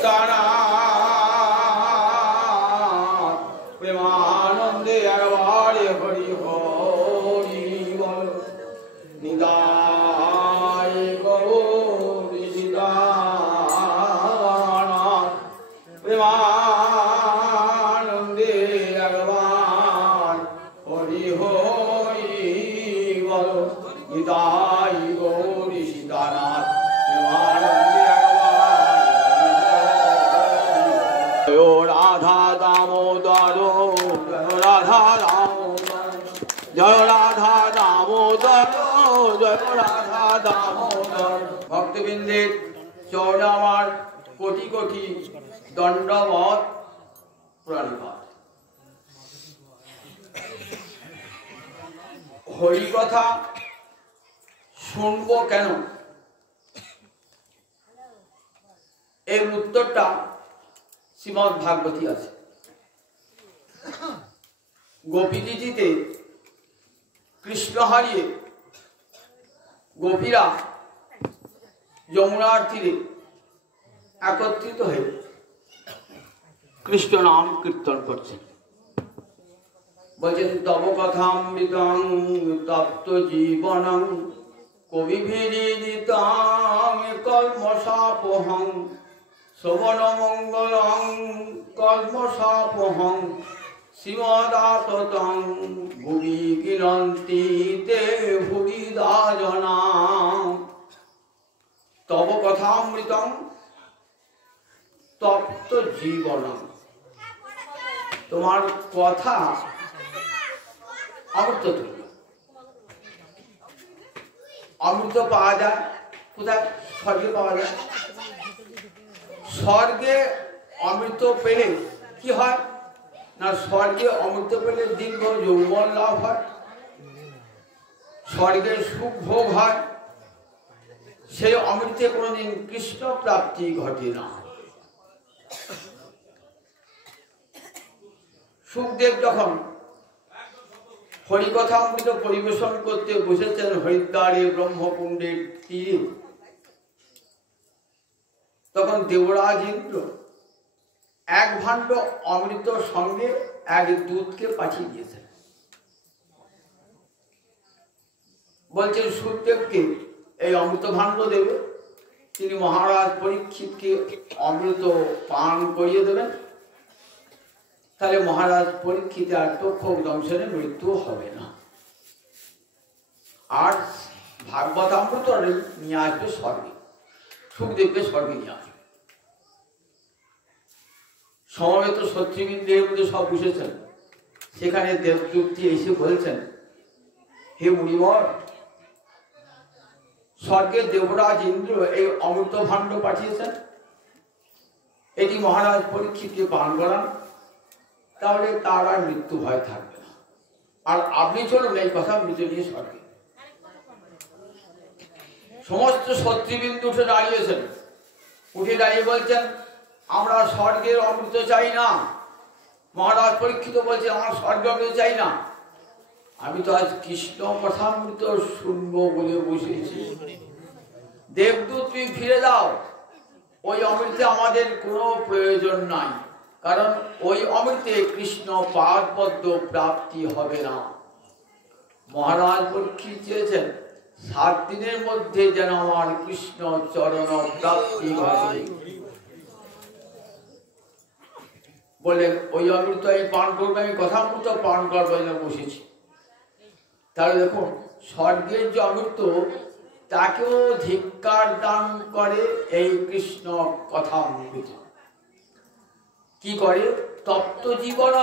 সীতানাথ প্রেমানন্দে একবারে হরি হরি বল নিতাই গৌর সীতানাথ প্রেমানন্দে একবার হরি হরি বল নিতাই গৌর সীতানাথ প্রেমানন্দে রাধা দামোদর রাধা দামোদর জয় রাধা দামোদর জয় রাধা দামোদর ভক্তবৃন্দের চরণে আমার কোটি কোটি দণ্ডবত প্রণিপাত। হরি কথা শুনবো কেন, এর উত্তরটা শ্রীমদ্ ভাগবতী আছে। গোপীজিতে কৃষ্ণ হারিয়ে গোপীরা যমুনার তীরে একত্রিত হয়ে কৃষ্ণ নাম কীর্তন করছেন। বলছেন তব কথামৃতং তপ্ত জীবনং কবিভিরিদিতাং কল্মষাপহং শ্রবণ মঙ্গলং কল্মষাপহং শ্রীমদাততং ভুবি গিরন্তি তে ভুবিদা জনা। তব কথামৃতং তপ্ত জীবনং, তোমার কথা অমৃত তুল্য। অমৃত পাওয়া যায় কোথায়? স্বর্গে পাওয়া যায়। স্বর্গে অমৃত পেলে কি হয় না, স্বর্গে অমৃত পেলে দীর্ঘ যৌবন লাভ হয়, স্বর্গে সুখ ভোগ হয়। সেই অমৃতে কোনোদিন কৃষ্ণ প্রাপ্তি ঘটে না। সুখদেব যখন হরিকথা অমৃত পরিবেশন করতে বসেছেন হরিদ্বারে ব্রহ্মকুণ্ডের তীরে, তখন দেবরাজ ইন্দ্র এক ভাণ্ড অমৃত সঙ্গে এক দূতকে পাঠিয়ে দিয়েছেন। বলছেন সুখদেবকে এই অমৃত ভাণ্ড দেবে, তিনি মহারাজ পরীক্ষিতকে অমৃত পান করিয়ে দেবেন, তাহলে মহারাজ পরীক্ষিত আর তক্ষক দংশনে মৃত্যু হবে না। আর ভাগবত অমৃত নিয়ে আসবে স্বর্গে, সুখদেবকে স্বর্গে নিয়ে আসবে। সমবেত শত্রুবৃন্দের মধ্যে সব বসেছেন, সেখানে দেবদূতটি এসে বলছেন, হে মুনিবর, স্বর্গের দেবরাজ ইন্দ্র এই অমৃত ভাণ্ড পাঠিয়েছেন, এটি মহারাজ পরীক্ষিতকে পান করান, তাহলে তার আর মৃত্যু ভয় থাকবে না। আর আপনি চলুন এই কথা মৃত্যু নিয়ে স্বর্গে। সমস্ত শত্রুবৃন্দ উঠে দাঁড়িয়েছেন, উঠে দাঁড়িয়ে বলছেন, আমরা স্বর্গের অমৃত চাই না। মহারাজ পরীক্ষিত বলছে, আমার স্বর্গ অমৃত চাই না, আমি তো আজ কৃষ্ণ কথামৃত শুনবো বলে বসেছি। দেবদূত তুমি ফিরে যাও, ওই অমৃতে আমাদের কোনো প্রয়োজন নাই, কারণ ওই অমৃতে কৃষ্ণ পাদপদ্ম প্রাপ্তি হবে না। মহারাজ পরীক্ষিত চেয়েছেন 7 দিনের মধ্যে যেন আমার কৃষ্ণ চরণ প্রাপ্তি হয়। বললেন ওই অমৃত আমি পান করবো, আমি কথামৃত পান করবো বসেছি। তাহলে দেখুন, স্বর্গের যে অমৃত তাকেও ধিক্কার দান করে এই কৃষ্ণ কথামৃত। কি করে? তপ্ত জীবন,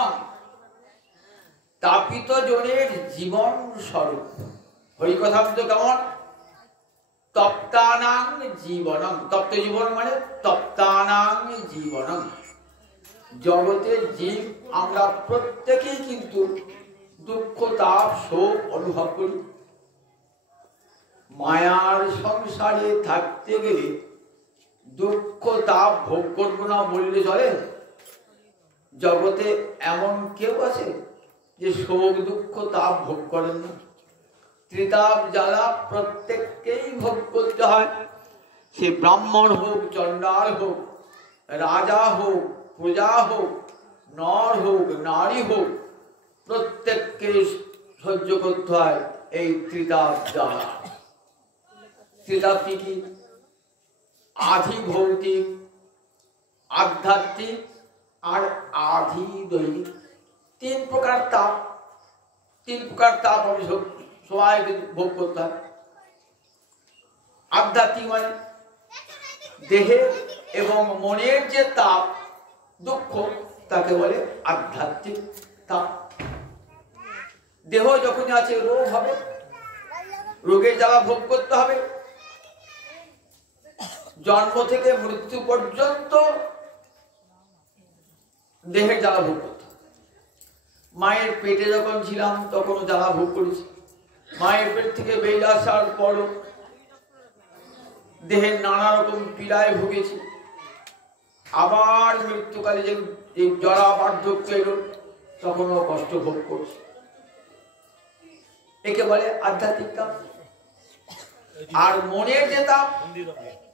তাপিত জনের জীবন স্বরূপ। হরি কথামৃত কেমন? তপ্তানাং জীবনম। তপ্ত জীবন মানে তপ্তানাং জীবনম। জগতের জীব আমরা প্রত্যেকেই কিন্তু দুঃখ তাপ শোক অনুভব করি। মায়ার সংসারে থাকতে গেলে দুঃখ তাপ ভোগ করবো না বললে চলে? জগতে এমন কেউ আছে যে শোক দুঃখ তাপ ভোগ করেন না? ত্রিতাপ জ্বালা প্রত্যেককেই ভোগ করতে হয়, সে ব্রাহ্মণ হোক চণ্ডাল হোক রাজা হোক, প্রজা হোক, নর হোক, নারী হোক, প্রত্যেককে সহ্য করতে হয় এই ত্রিতাপ দ্বারা। ত্রিতাপ কি? আধি ভৌতিক, আধ্যাত্মিক আর আধি দৈনিক। তিন প্রকার তাপ। তিন প্রকার তাপ আমি সবাইকে ভোগ করতে হয়। আধ্যাত্মিক মানে দেহে এবং মনের যে তাপ, দুঃখ, তাকে বলে আধ্যাত্মিক তাপ। দেহ যখন আছে রোগ হবে, রোগের জ্বালা ভোগ করতে হবে। জন্ম থেকে মৃত্যু পর্যন্ত দেহের জ্বালা ভোগ করতে হবে। মায়ের পেটে যখন ছিলাম তখনও জ্বালা ভোগ করেছি। মায়ের পেট থেকে বেরিয়ে আসার পরও দেহের নানা রকম পীড়ায় ভুগেছি। আবার মৃত্যুকালে যে জরা বার্ধক্য এলো তখনও কষ্ট ভোগ করছি। একে বলে আধ্যাত্মিক তাপ। আর মনের যে তাপ,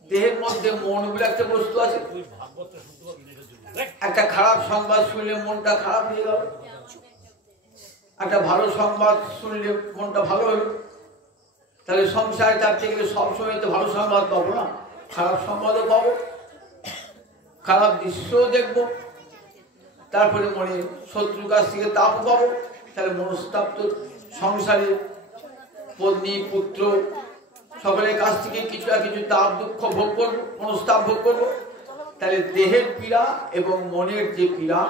দেহের মধ্যে মন বলে একটা বস্তু আছে। একটা খারাপ সংবাদ শুনলে মনটা খারাপ হয়ে গেল, একটা ভালো সংবাদ শুনলে মনটা ভালো হলো। তাহলে সংসারে থাকতে গেলে সবসময় তো ভালো সংবাদ পাবো না, খারাপ সংবাদও পাবো, খারাপ দৃশ্যও দেখবো। তারপরে মনে শত্রুর কাছ থেকে তাপও পাবো। তাহলে মনস্তাপ তো সংসারে পত্নী পুত্র সকলের কাছ থেকে কিছু না কিছু তাপ দুঃখ ভোগ করবো, মনস্তাপ ভোগ করবো। তাহলে দেহের পীড়া এবং মনের যে পীড়া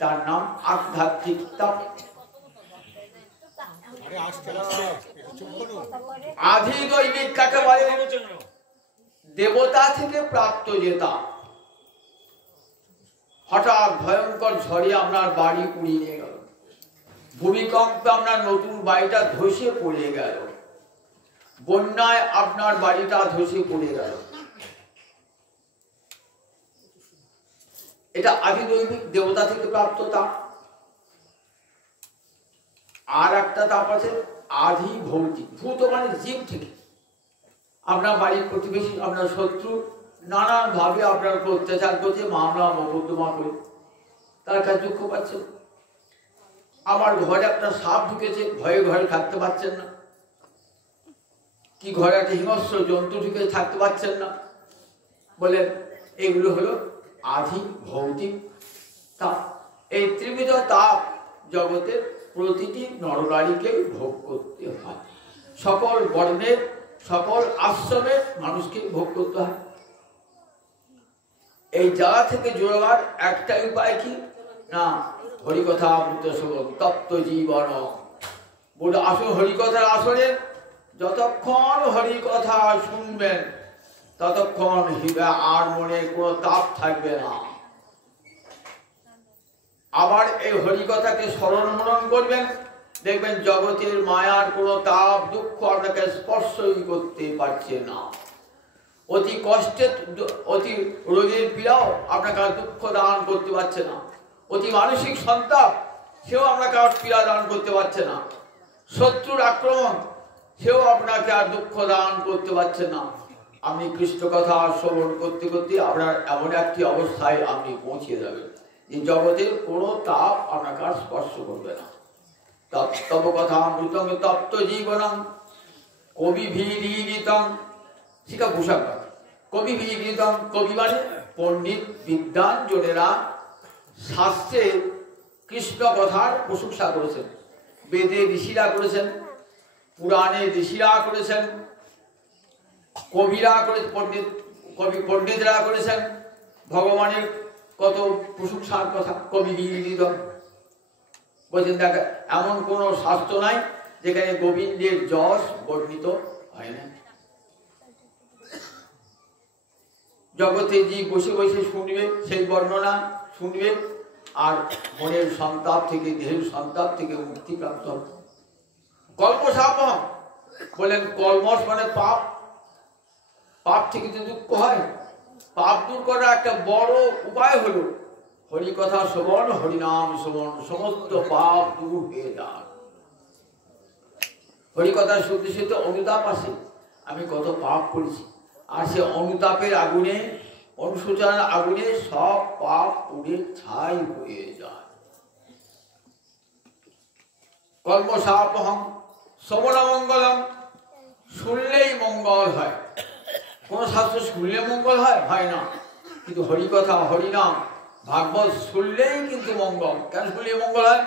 তার নাম আধ্যাত্মিক তাপ। আধি দৈবিক কাকে বলে? দেবতা থেকে প্রাপ্ত যে তাপ। হঠাৎ ভয়ঙ্কর ঝড়ে আপনার বাড়ি উড়িয়ে নিয়ে গেল, ভূমিকম্পে আপনার নতুন বাড়িটা ধসে পড়ে গেল, বন্যায় আপনার বাড়িটা ধসে পড়ে গেল, এটা আদিদৈবিক দেবতা থেকে প্রাপ্ত তাপ। আর একটা তাপ আছে আধি ভৌতিক। ভূত মানে জীব থেকে। আপনার বাড়ির প্রতিবেশী, আপনার শত্রু নানান ভাবে আপনার অত্যাচার করছে, মামলা মোকদ্দমা করে, তার কাছে দুঃখ পাচ্ছেন। আমার ঘরে একটা সাপ ঢুকেছে, ভয়ে ঘরে থাকতে পারছেন না। কি ঘরে একটা হিংস্র জন্তু ঢুকে থাকতে পারছেন না। বলেন এগুলো হলো আধি ভৌতিক তাপ। এই ত্রিবিধ তাপ জগতের প্রতিটি নরনারীকে ভোগ করতে হয়। সকল বর্ণের, সকল আশ্রমের মানুষকে ভোগ করতে হয়। এই জায়গা থেকে জোড়াবার একটাই উপায় কি না, হরিকথা অমৃত শ্রবণ তপ্ত জীবন। বলে আসুন হরিকথার আসরে যতক্ষণ হরিকথা শুনবেন ততক্ষণ আর মনে কোনো তাপ থাকবে না। আবার এই হরিকথাকে স্মরণ মনন করবেন, দেখবেন জগতের মায়ার কোনো তাপ দুঃখ আপনাকে স্পর্শই করতে পারছে না। অতি কষ্টের, অতি রোগের পীড়াও আপনাকে আর দুঃখ দান করতে পারছে না। অতি মানসিক সন্তাপ সেও আপনাকে আর পীড়া দান করতে পারছে না। শত্রুর আক্রমণ সেও আপনাকে আর দুঃখ দান করতে পারছে না। আপনি কৃষ্ণ কথা শ্রবণ করতে করতে আপনার এমন একটি অবস্থায় আপনি পৌঁছে যাবেন যে জগতের কোনো তাপ আপনাকে আর স্পর্শ করবে না। তব কথা অমৃতং তপ্ত জীবনং কবি ভীরিতং। শিখা পোশাক কবি ভীরিতং। কবি মানে পণ্ডিত বিদ্বান জনেরা শাস্ত্রে কৃষ্ণ কথার প্রশংসা করেছেন, বেদে ঋষিরা করেছেন, পুরাণে ঋষিরা করেছেন, কবিরা করে পণ্ডিতরা করেছেন ভগবানের কত প্রশংসার কথা। কবি গীত বলছেন দেখ এমন কোন শাস্ত্র নাই যেখানে গোবিন্দের যশ বর্ণিত হয় না। জগতে যে বসে বসে শুনবে সেই বর্ণনা শুনবে আর মনের সন্তাপ থেকে, দেহের সন্তাপ থেকে মুক্তি প্রাপ্ত হবে। কল্মষাপ বলেন, কলমস মানে পাপ। পাপ থেকে যে দুঃখ হয়, পাপ দূর করার একটা বড় উপায় হলো হরিকথা শ্রবণ, হরিনাম শ্রবণ, সমস্ত পাপ দূর হয়ে যান। হরিকথার শুনতে শুনতে অনুতাপ আসে, আমি কত পাপ করেছি, আর সে অনুতাপের আগুনে অনুশোচনার আগুনে সব পাপ পুড়ে ছাই হয়ে যায়। কর্মসাপহম শ্রবণ মঙ্গলম, শুনলেই মঙ্গল হয়। কোন শাস্ত্র শুনলে মঙ্গল হয়? হয় না। কিন্তু হরিকথা, হরিনাম, ভাগবত শুনলেই কিন্তু মঙ্গল। কেন শুনলে মঙ্গল হয়?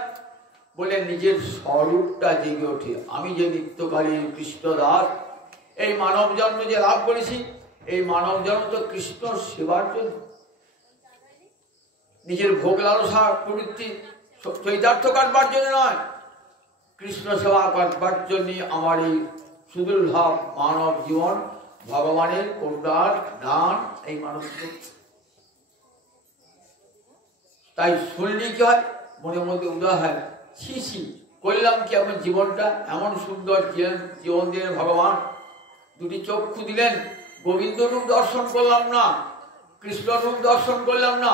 বলে নিজের স্বরূপটা জেগে ওঠে। আমি যে নিত্যকালী কৃষ্ণদাস, এই মানব জন্ম যে লাভ করেছি, এই মানব জন্ম তো কৃষ্ণ সেবার জন্য, নিজের ভোগ লালসা প্রবৃত্তি চৈতার্থ কাটবার জন্য নয়, কৃষ্ণ সেবা কাটবার জন্য আমার এই সুদুর্লভ মানব জীবন, ভগবানের করুণার দান এই মানব। তাই শুনলে কি হয়? মনের মধ্যে উদয় হয়, ছি ছি করলাম কি আমার জীবনটা, এমন সুন্দর জীবন দিলেন ভগবান। দুটি চক্ষু দিলেন, গোবিন্দ রূপ দর্শন করলাম না, কৃষ্ণ রূপ দর্শন করলাম না,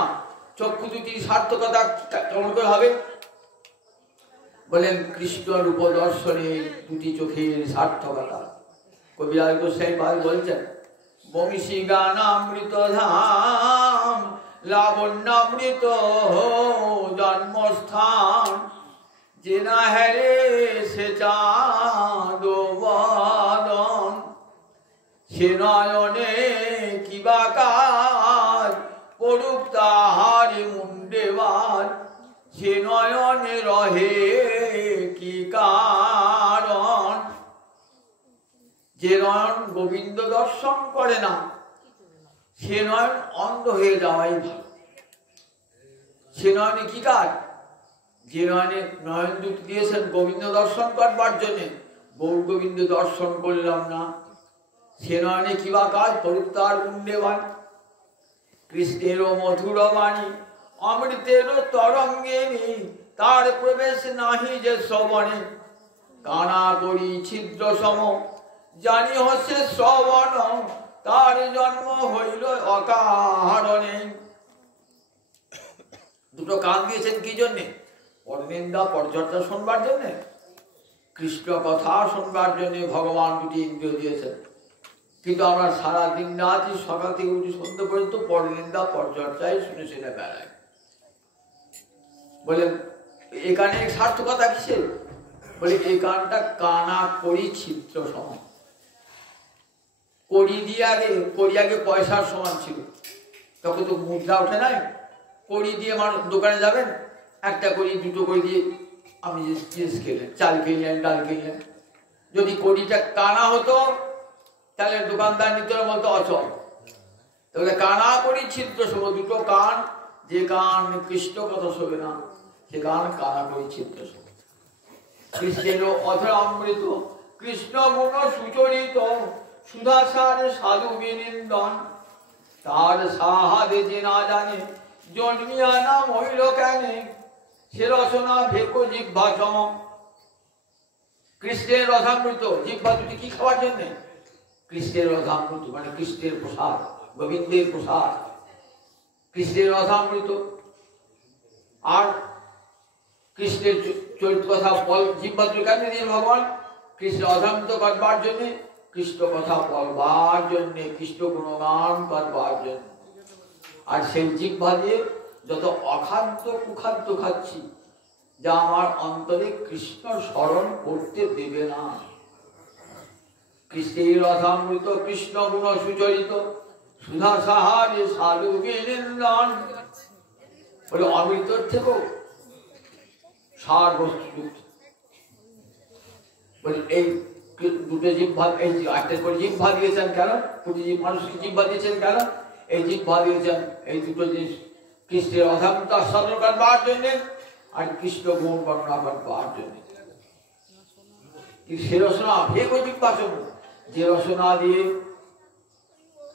চক্ষু দুটি সার্থকতা কেমন করে হবে? বলেন কৃষ্ণ রূপ দর্শনে দুটি চোখের সার্থকতা। কবিরাজ গোসাই পাল বলছেন, বংশী গানামৃত ধাম লাবণ্যামৃত জন্মস্থান, যে না হেরে সে চাঁদ বদন, সে নয়নে কিবা কাজ পড়ুক তাহার মুন্ডে বাজ, সে নয়নে রহে কি কারণ। যে নয়ন গোবিন্দ দর্শন করে না, সে নয়ন অন্ধ হয়ে যাওয়াই ভালো। সে নয়নে কি কাজ? যে নয়নে নয়ন দুটি দিয়েছেন গোবিন্দ দর্শন করবার জন্যে, গৌর গোবিন্দ দর্শন করলাম না, সে নয়নে কিবা কাজ পড়ুক তার মুন্ডে বান। কৃষ্ণেরও মধুর বাণী অমৃতেরও তরঙ্গে নেই, তার প্রবেশ নাহি যে শ্রবণে, কানা করি ছিদ্র সম জানি হচ্ছে শ্রবণ, তার জন্ম হইল অকারণে। দুটো কান দিয়েছেন কি জন্যে? পরনিন্দা পরচর্চা শুনবার জন্যে, কৃষ্ণ কথা শুনবার জন্য ভগবান দুটি ইন্দ্রিয় দিয়েছেন। কিন্তু আমরা সারা দিন রাত সকাল থেকে উঠে সন্ধ্যা পর্যন্ত পরনিন্দা পরচর্চায় শুনে শুনে বেড়াই। বলেন এই কানে সার্থকতা কিসের? বলে এই কানটা কানা করি ছিদ্র সম। কড়ি দিয়ে আগে পয়সার সমান ছিল, তখন তো মুদ্রা ওঠে নাই। কড়ি দিয়ে মানুষ দোকানে যাবেন, একটা কড়ি দুটো কড়ি দিয়ে আপনি জিনিস খেলেন, চাল কিনলেন, ডাল কিনলেন। যদি কড়িটা কানা হতো তাহলে দোকানদার নিতে বলতো অচল। তাহলে কানা করি ছিদ্র সম, দুটো কান, যে কান কৃষ্ণ কথা শোবে না সে কান কানা করি ছিদ্র সম। কৃষ্ণের অধর অমৃত কৃষ্ণ গুণ সুচরিত, সুধাসার সাধু বিনিন্দন, তার সাহাদে যে না জানে জন্মিয়া নাম হইল কেনে, সে রচনা ভেকো জিহ্বা সম। কৃষ্ণের রসামৃত, জিহ্বা দুটি কি খাওয়ার জন্যে? কৃষ্ণের রসামৃত মানে কৃষ্ণের প্রসাদ, গোবিন্দের প্রসাদ, কৃষ্ণের রসামৃত। আর কৃষ্ণের চরিত্র কথা বল জিহ্বা দুটি কেন দিয়ে ভগবান? কৃষ্ণের রসামৃত করবার জন্যে, কৃষ্ণ কথা বলবার জন্যে, কৃষ্ণ গুণগান করবার জন্য। আর সেই জিহ্বা দিয়ে যত অখাদ্য কুখাদ্য খাচ্ছি, যা আমার অন্তরে কৃষ্ণ স্মরণ করতে দেবে না। কৃষ্ণের রসামৃত কৃষ্ণ গুণ সুচরিত, সুধা সাহারে সাধু বিনিন্দন। বলে অমৃতর থেকেও সার বস্তু। বলে এই দুটো জিহ্বা, এই একটা করে জিহ্বা দিয়েছেন কেন? মানুষকে জিহ্বা দিয়েছেন কেন? এই জিহ্বা দিয়েছেন এই দুটো জিনিস, কৃষ্ণের অসামৃত আস্বাদন করবার জন্য আর কৃষ্ণ গুণ বর্ণনা করবার জন্য। সে রচনা ভেকো জিহ্বা সম, যে রচনা দিয়ে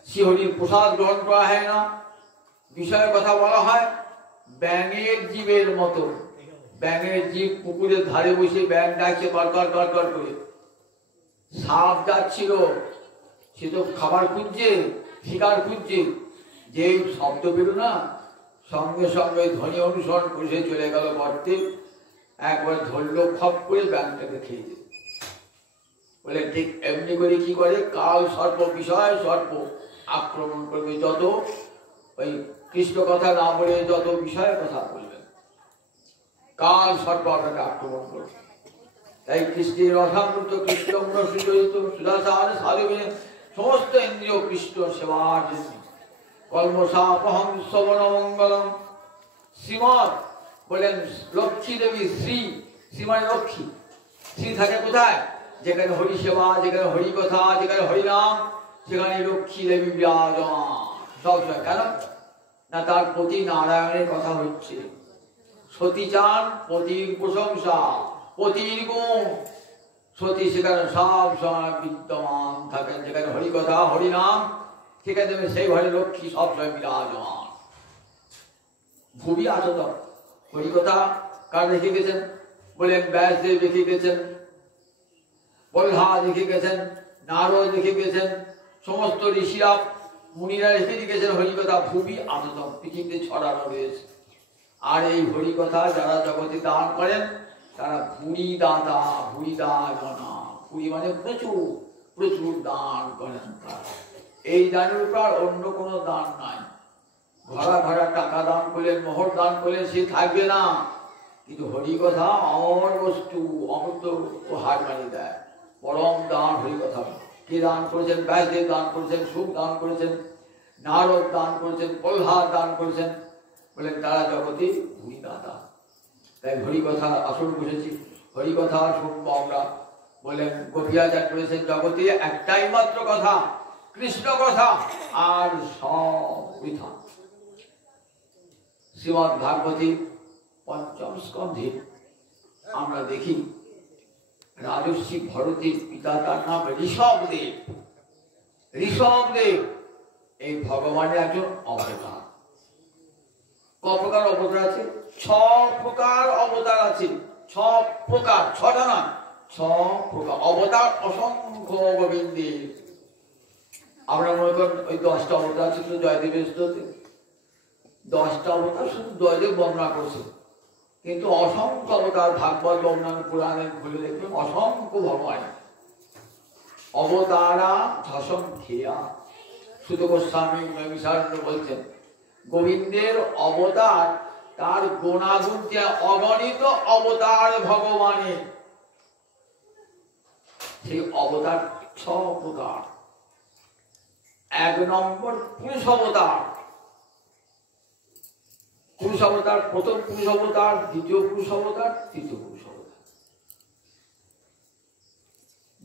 শ্রীহরির প্রসাদ গ্রহণ করা হয় না, বিষয়ের কথা বলা হয় ব্যাঙের জীবের মতো। ব্যাঙের জীব পুকুরের ধারে বসে ব্যাঙ ডাকছে কর কর কর কর করে। সাপ যাচ্ছিল, সে তো খাবার খুঁজছে, শিকার খুঁজছে, যে শব্দ বেরো না সঙ্গে সঙ্গে ধ্বনি অনুসরণ করে চলে গেল গর্তে, একবার ধরলো, খপ করে ব্যাঙটাকে খেয়ে দিল। বলে ঠিক এমনি করে কি করে কাল সর্প বিষয় সর্প আক্রমণ করবে। যত ওই কৃষ্ণ কথা না বলে যত বিষয়ের কথা বলবেন, কাল সর্প আপনাকে আক্রমণ করবে। তাই কৃষ্ণের রসামৃত, কৃষ্ণ সুচরিত, সুদাসার সাধুবিনে সমস্ত ইন্দ্রিয় কৃষ্ণ সেবার জন্য। কর্মসাপহং শ্রবণ মঙ্গলম। শ্রীমৎ বলেন লক্ষ্মী দেবী, শ্রী, শ্রী মানে লক্ষ্মী। শ্রী থাকে কোথায়? যেখানে হরি সেবা, যেখানে হরি কথা, যেখানে হরিনাম, সেখানে লক্ষ্মী দেবী বিরাজমান সবসময়। কেন না? তার প্রতি নারায়ণের কথা হচ্ছে। সতী চান পতির প্রশংসা, পতির গুণ। সতী সেখানে সব সময় বিদ্যমান থাকেন। যেখানে হরিকথা, হরিনাম, সেখানে সেই ঘরে লক্ষ্মী সবসময় বিরাজমান। ভুবি আচত হরিকথা কার রেখে গেছেন? বলেন ব্যাসদেব রেখে গেছেন, প্রহ্লাদ রেখে গেছেন, নারদ রেখে গেছেন, সমস্ত ঋষিরা মুনিরা রেখে গেছেন হরিকথা। ভুবি আচত পৃথিবীতে ছড়ানো রয়েছে। আর এই হরিকথা যারা জগতে দান করেন তারা ভুরি দাতা, ভুরি দানা। ভুরি মানে প্রচুর, প্রচুর দান করেন তারা। এই দানের উপর অন্য কোনো দান নাই। ঘরা ঘরা টাকা দান করলেন, মোহর দান করলেন, সে থাকবে না। কিন্তু হরিকথা অমর বস্তু, অমৃত হার মানিয়ে দেয়। পরম দান হরিকথা। কে দান করেছেন? ব্যাসদেব দান করেছেন, সুখ দান করেছেন, নারদ দান করেছেন, প্রহ্লাদ দান করেছেন। বলেন তারা জগতে ভুরি দাতা। তাই হরিকথা আসর বসেছি, হরিকথা শুনবো আমরা। বলেন গোপীরাজা করেছেন জগতে একটাই মাত্র কথা, কৃষ্ণ কথা, আর সব বৃথা। শ্রীমদ্ ভাগবতী পঞ্চম স্কন্ধে আমরা দেখি রাজর্ষি ভরতের পিতা, তার নাম ঋষভদেব। ঋষভদেব এই ভগবানের একজন অবতার। ক প্রকার অবতার আছে? 6 প্রকার অবতার আছে। 6 প্রকার, 6টা না, 6 প্রকার অবতার অসংখ্য গোবিন্দের। আমরা মনে করেন ওই 10টা অবতার আছে শুধু জয়দেবের স্তোত্রে, 10টা অবতার শুধু জয়দেব বর্ণনা করছে। কিন্তু অসংখ্য অবতার ভাগবত বর্ণনা পুরাণে খুলে দেখবেন অসংখ্য ভগবান। অবতারা ঝসং খেয়া। সুত গোস্বামী নৈমিষারণ্য বলছেন গোবিন্দের অবতার, তার গুণাগুণ যে অগণিত অবতার ভগবানের। সেই অবতার 6 প্রকার। 1 নম্বর পুরুষ অবতার। পুরুষ অবতার, প্রথম পুরুষ অবতার, দ্বিতীয় পুরুষ অবতার, তৃতীয় পুরুষ অবতার।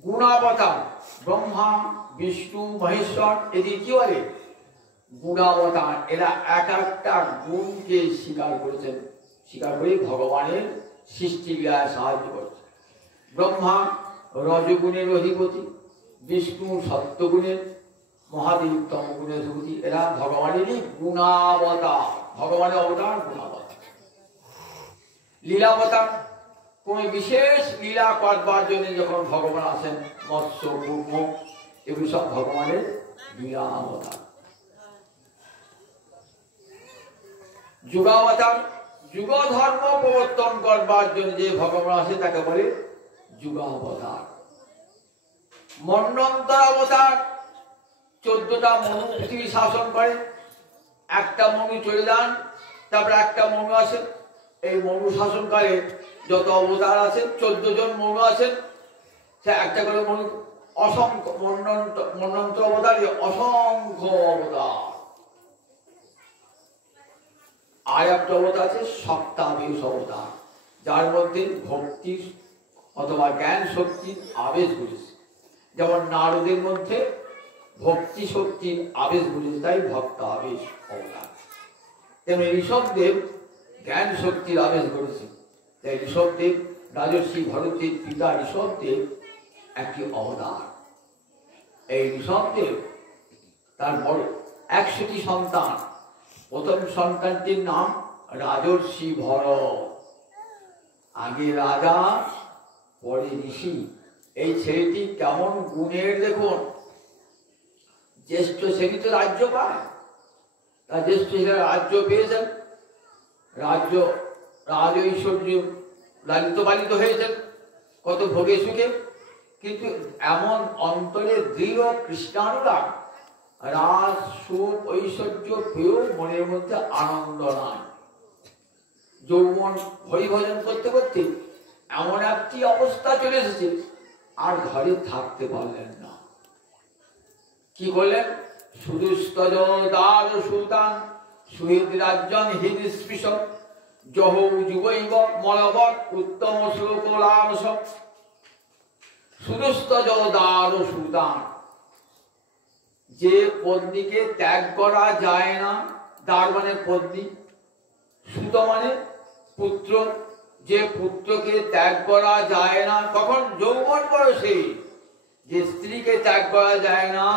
গুণাবতার ব্রহ্মা, বিষ্ণু, মহেশ্বর, এদিকে কি বলে? গুণাবতার। এরা এক একটা গুণকে স্বীকার করেছেন, স্বীকার করে ভগবানের সৃষ্টি লীলায় সাহায্য করছে। ব্রহ্মা রজগুণের অধিপতি, বিষ্ণু সত্যগুণের, মহাদেব তমগুণের অধিপতি। এরা ভগবানেরই গুণাবতার। ভগবানের অবতার গুণাবতার। লীলাবতার কোন বিশেষ লীলা করবার জন্য যখন ভগবান আসেন, মৎস্য, কুর্ম, এগুলি সব ভগবানের লীলাবতার। যুগাবতার, যুগ ধর্ম প্রবর্তন করবার জন্য যে ভগবান আসে তাকে বলে যুগাবতার। মন্বন্তর অবতার, 14টা মনু পৃথিবী শাসন করে। একটা মনু চলে যান, তারপরে একটা মনু আসে। এই মনু শাসনকালে যত অবতার আছেন, 14 জন মনু আছেন। সে একটা করে মনু, অসংখ্য মন্বন্তর অবতার, অসংখ্য অবতার। আর একটা অবতার আছে সপ্তাবেশ অবতার, যার মধ্যে ভক্তি অথবা জ্ঞান শক্তির আবেশ ঘটেছে। যেমন নারদের মধ্যে ভক্তি শক্তির আবেশ ঘটেছে, তাই ভক্তাবেশ অবতার। তেমনি ঋষভদেব জ্ঞান শক্তির আবেশ ঘটেছে, তাই ঋষভদেব, রাজর্ষি ভরতের পিতা ঋষভদেব একটি অবতার। এই ঋষভদেব তার বড় 100টি সন্তান। প্রথম সন্তানটির নাম রাজর্ষি ভরত। আগে রাজা, পরে ঋষি। এই ছেলেটি কেমন গুণের দেখুন। জ্যেষ্ঠ শ্রেণীতে রাজ্য পায়, তার জ্যেষ্ঠ ছেলে রাজ্য পেয়েছেন, রাজ্য রাজ ঐশ্বর্য লালিত পালিত হয়েছেন কত ভোগে সুখে। কিন্তু এমন অন্তরে দৃঢ় কৃষ্ণানুরাগ রাজ সুখ ঐশ্বর্য পেয়েও মনের মধ্যে আনন্দ নাই। যৌবন হরিভজন করতে করতে এমন একটি অবস্থা চলে এসেছে, আর ঘরে থাকতে পারলেন না। কি করলেন? সুদুস্তজ দার সুতান সুহৃদ রাজ্যন হৃদস্পৃশ জহৌ যুবৈব মলবৎ উত্তম শ্লোক লালস। সুদুস্তজ দার সুতান, যে পত্নীকে ত্যাগ করা যায় না, দার মানে পত্নী, সুত মানে পুত্র, যে পুত্রকে ত্যাগ করা যায় না, তখন যৌবন বয়সে যে স্ত্রীকে ত্যাগ করা যায় না,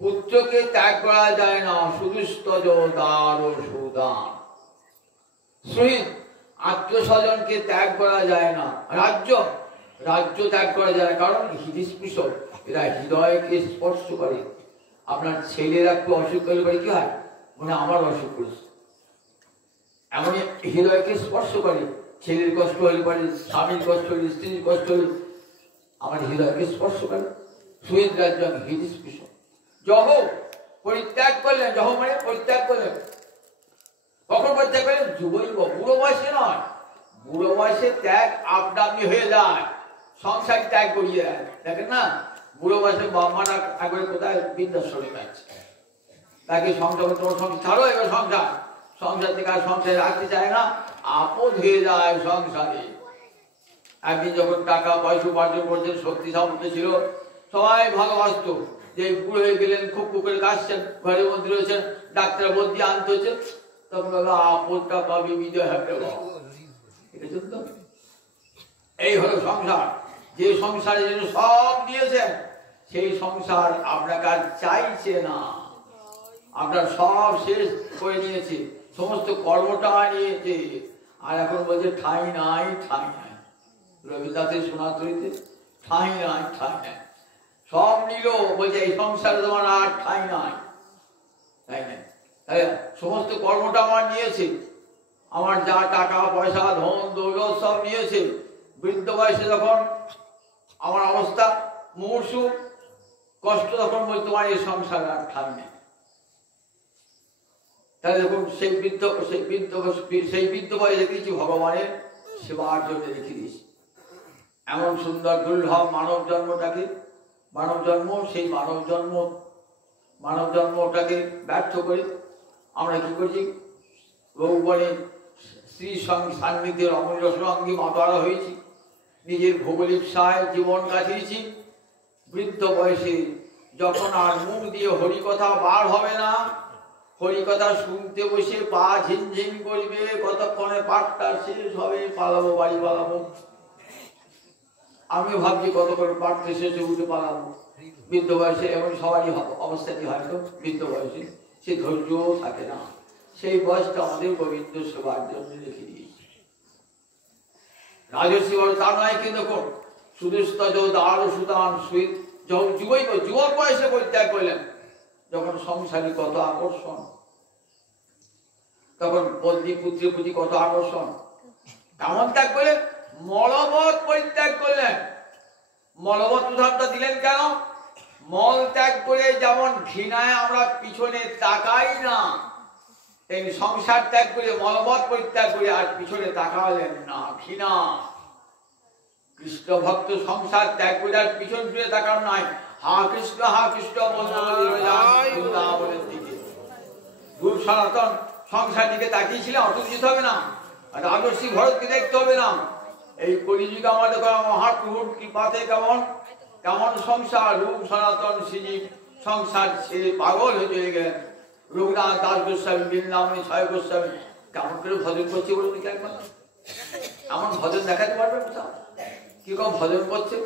পুত্রকে ত্যাগ করা যায় না, সুদুস্তজ দার সুদান। শহীদ আত্মীয় স্বজনকে ত্যাগ করা যায় না, রাজ্য ত্যাগ করা যায় না, কারণ হৃদস্পৃশ, এরা হৃদয়কে স্পর্শ করে। আপনার ছেলেরা একটু অসুখ করলে পরে কি হয়? মানে আমার অসুখ করেছে, এমনই হৃদয়কে স্পর্শ করে। ছেলের কষ্ট হলে পরে, স্বামীর কষ্ট হলে, স্ত্রীর কষ্ট হলে আমার হৃদয়কে স্পর্শ করে। শহীদ রাজ্য হৃদস্পৃশ। যহ পরিত্যাগ করলেন, যহ মানে পরিত্যাগ করলেন। কখন পরিত্যাগ করলেন? যুবৈব, বুড়ো বয়সে নয়। বুড়ো বয়সে ত্যাগ আপনাপনি হয়ে যায়, সংসার ত্যাগ করিয়ে দেয়। দেখেন না, বুড়ো বয়সে বাবা একবারে কোথায় বৃদ্ধাশ্রমে যাচ্ছে, তাকে সংসার, তোমার সংসার ছাড়ো, এবার সংসার থেকে আর সংসারে রাখতে চায় না, আপদ হয়ে যায় সংসারে। একদিন যখন টাকা পয়সা উপার্জন করছেন, শক্তি সামর্থ্য ছিল, সবাই ভালোবাসত। যে বুড়ো হয়ে গেলেন, খুব করে কাশছেন, ঘরের মধ্যে রয়েছেন, ডাক্তার বদলি আনতে হচ্ছে, তখন আপদটা পাবি, বিজয় হবে। এই হলো সংসার। যে সংসারে যেন সব দিয়েছেন, সেই সংসার আপনাকে আর চাইছে না। আপনার সব শেষ করে নিয়েছে, সমস্ত কর্মটা নিয়েছে, আর এখন বলছে ঠাঁই নাই, ঠাঁই নাই। রবিদাসের সোনাতরিতে ঠাঁই নাই, ঠাঁই নাই, সব নিল, বলছে এই সংসারে তোমার আর ঠাঁই নাই, তাই না? সমস্ত কর্মটা আমার নিয়েছে, আমার যা টাকা পয়সা ধন দৌলত সব নিয়েছে। বৃদ্ধ বয়সে যখন আমার অবস্থা মুমূর্ষু কষ্ট, তখন বলছে তোমার এই সংসার আর ঠাঁই নেই। তাহলে দেখুন, সেই বৃদ্ধ বয়সে কিছু ভগবানের সেবার জন্য রেখে দিয়েছে। এমন সুন্দর দুর্লভ মানব জন্মটাকে, সেই মানব জন্মটাকে ব্যর্থ করে আমরা কি করছি? বহুবনে স্ত্রী সান্নিধ্যের অমূল্য সঙ্গে মাতারা হয়েছি, নিজের ভৌগোলিক সায় জীবন কাটিয়েছি। বৃদ্ধ বয়সে যখন আর মুখ দিয়ে হরিকথা বার হবে না, হরিকথা শুনতে বসে পা ঝিনঝিন করবে, কতক্ষণে পাঠটা শেষ হবে, পালাবো, বাড়ি পালাবো। আমিও ভাবছি কতক্ষণ পাঠটা শেষে উঠে পালাবো। বৃদ্ধ বয়সে এমন সবারই অবস্থাটি হয়তো, বৃদ্ধ বয়সে সে ধৈর্যও থাকে না। সেই বয়সটা আমাদের গোবিন্দ সেবার জন্য রেখে দিয়েছে। রাজর্ষি বড় তার নয়, কিন্তু সুদুস্তজ দার সুতান সুইত যুবক বয়সে পরিত্যাগ করলেন। যখন সংসারী কত আকর্ষণ, তখন পত্নী পুত্রের প্রতি কত আকর্ষণ, কেমন ত্যাগ করলেন? মলবৎ পরিত্যাগ করলেন। মলবৎ উদাহরণটা দিলেন কেন? মল ত্যাগ করে যেমন ঘৃণায় আমরা পিছনে তাকাই না, তেমনি সংসার ত্যাগ করে, মলবৎ পরিত্যাগ করে আর পিছনে তাকালেন না, ঘৃণা। কৃষ্ণ ভক্ত সংসার ত্যাগ করে আর পিছন ফিরে তাকান নাই, হা কৃষ্ণ বৃন্দাবনের দিকে। রূপ সনাতন সংসার দিকে তাকিয়েছিলাম, অত কিছু হবে না। রাজর্ষি ভরতকে দেখতে হবে না। এই কলিযুগে আমাদের মহাপ্রভুর কৃপাতে কেমন কেমন সংসার, রূপ সনাতন শ্রীজীব সংসার ছেড়ে পাগল হয়ে চলে গেলেন। রঘুনাথ দাস গোস্বামী, বৃন্দাবনী ছয় গোস্বামী কেমন করে ভজন করছে বলুন দেখি একবার। এমন ভজন দেখাতে পারবে কোথাও? কি রকম ভজন করছে?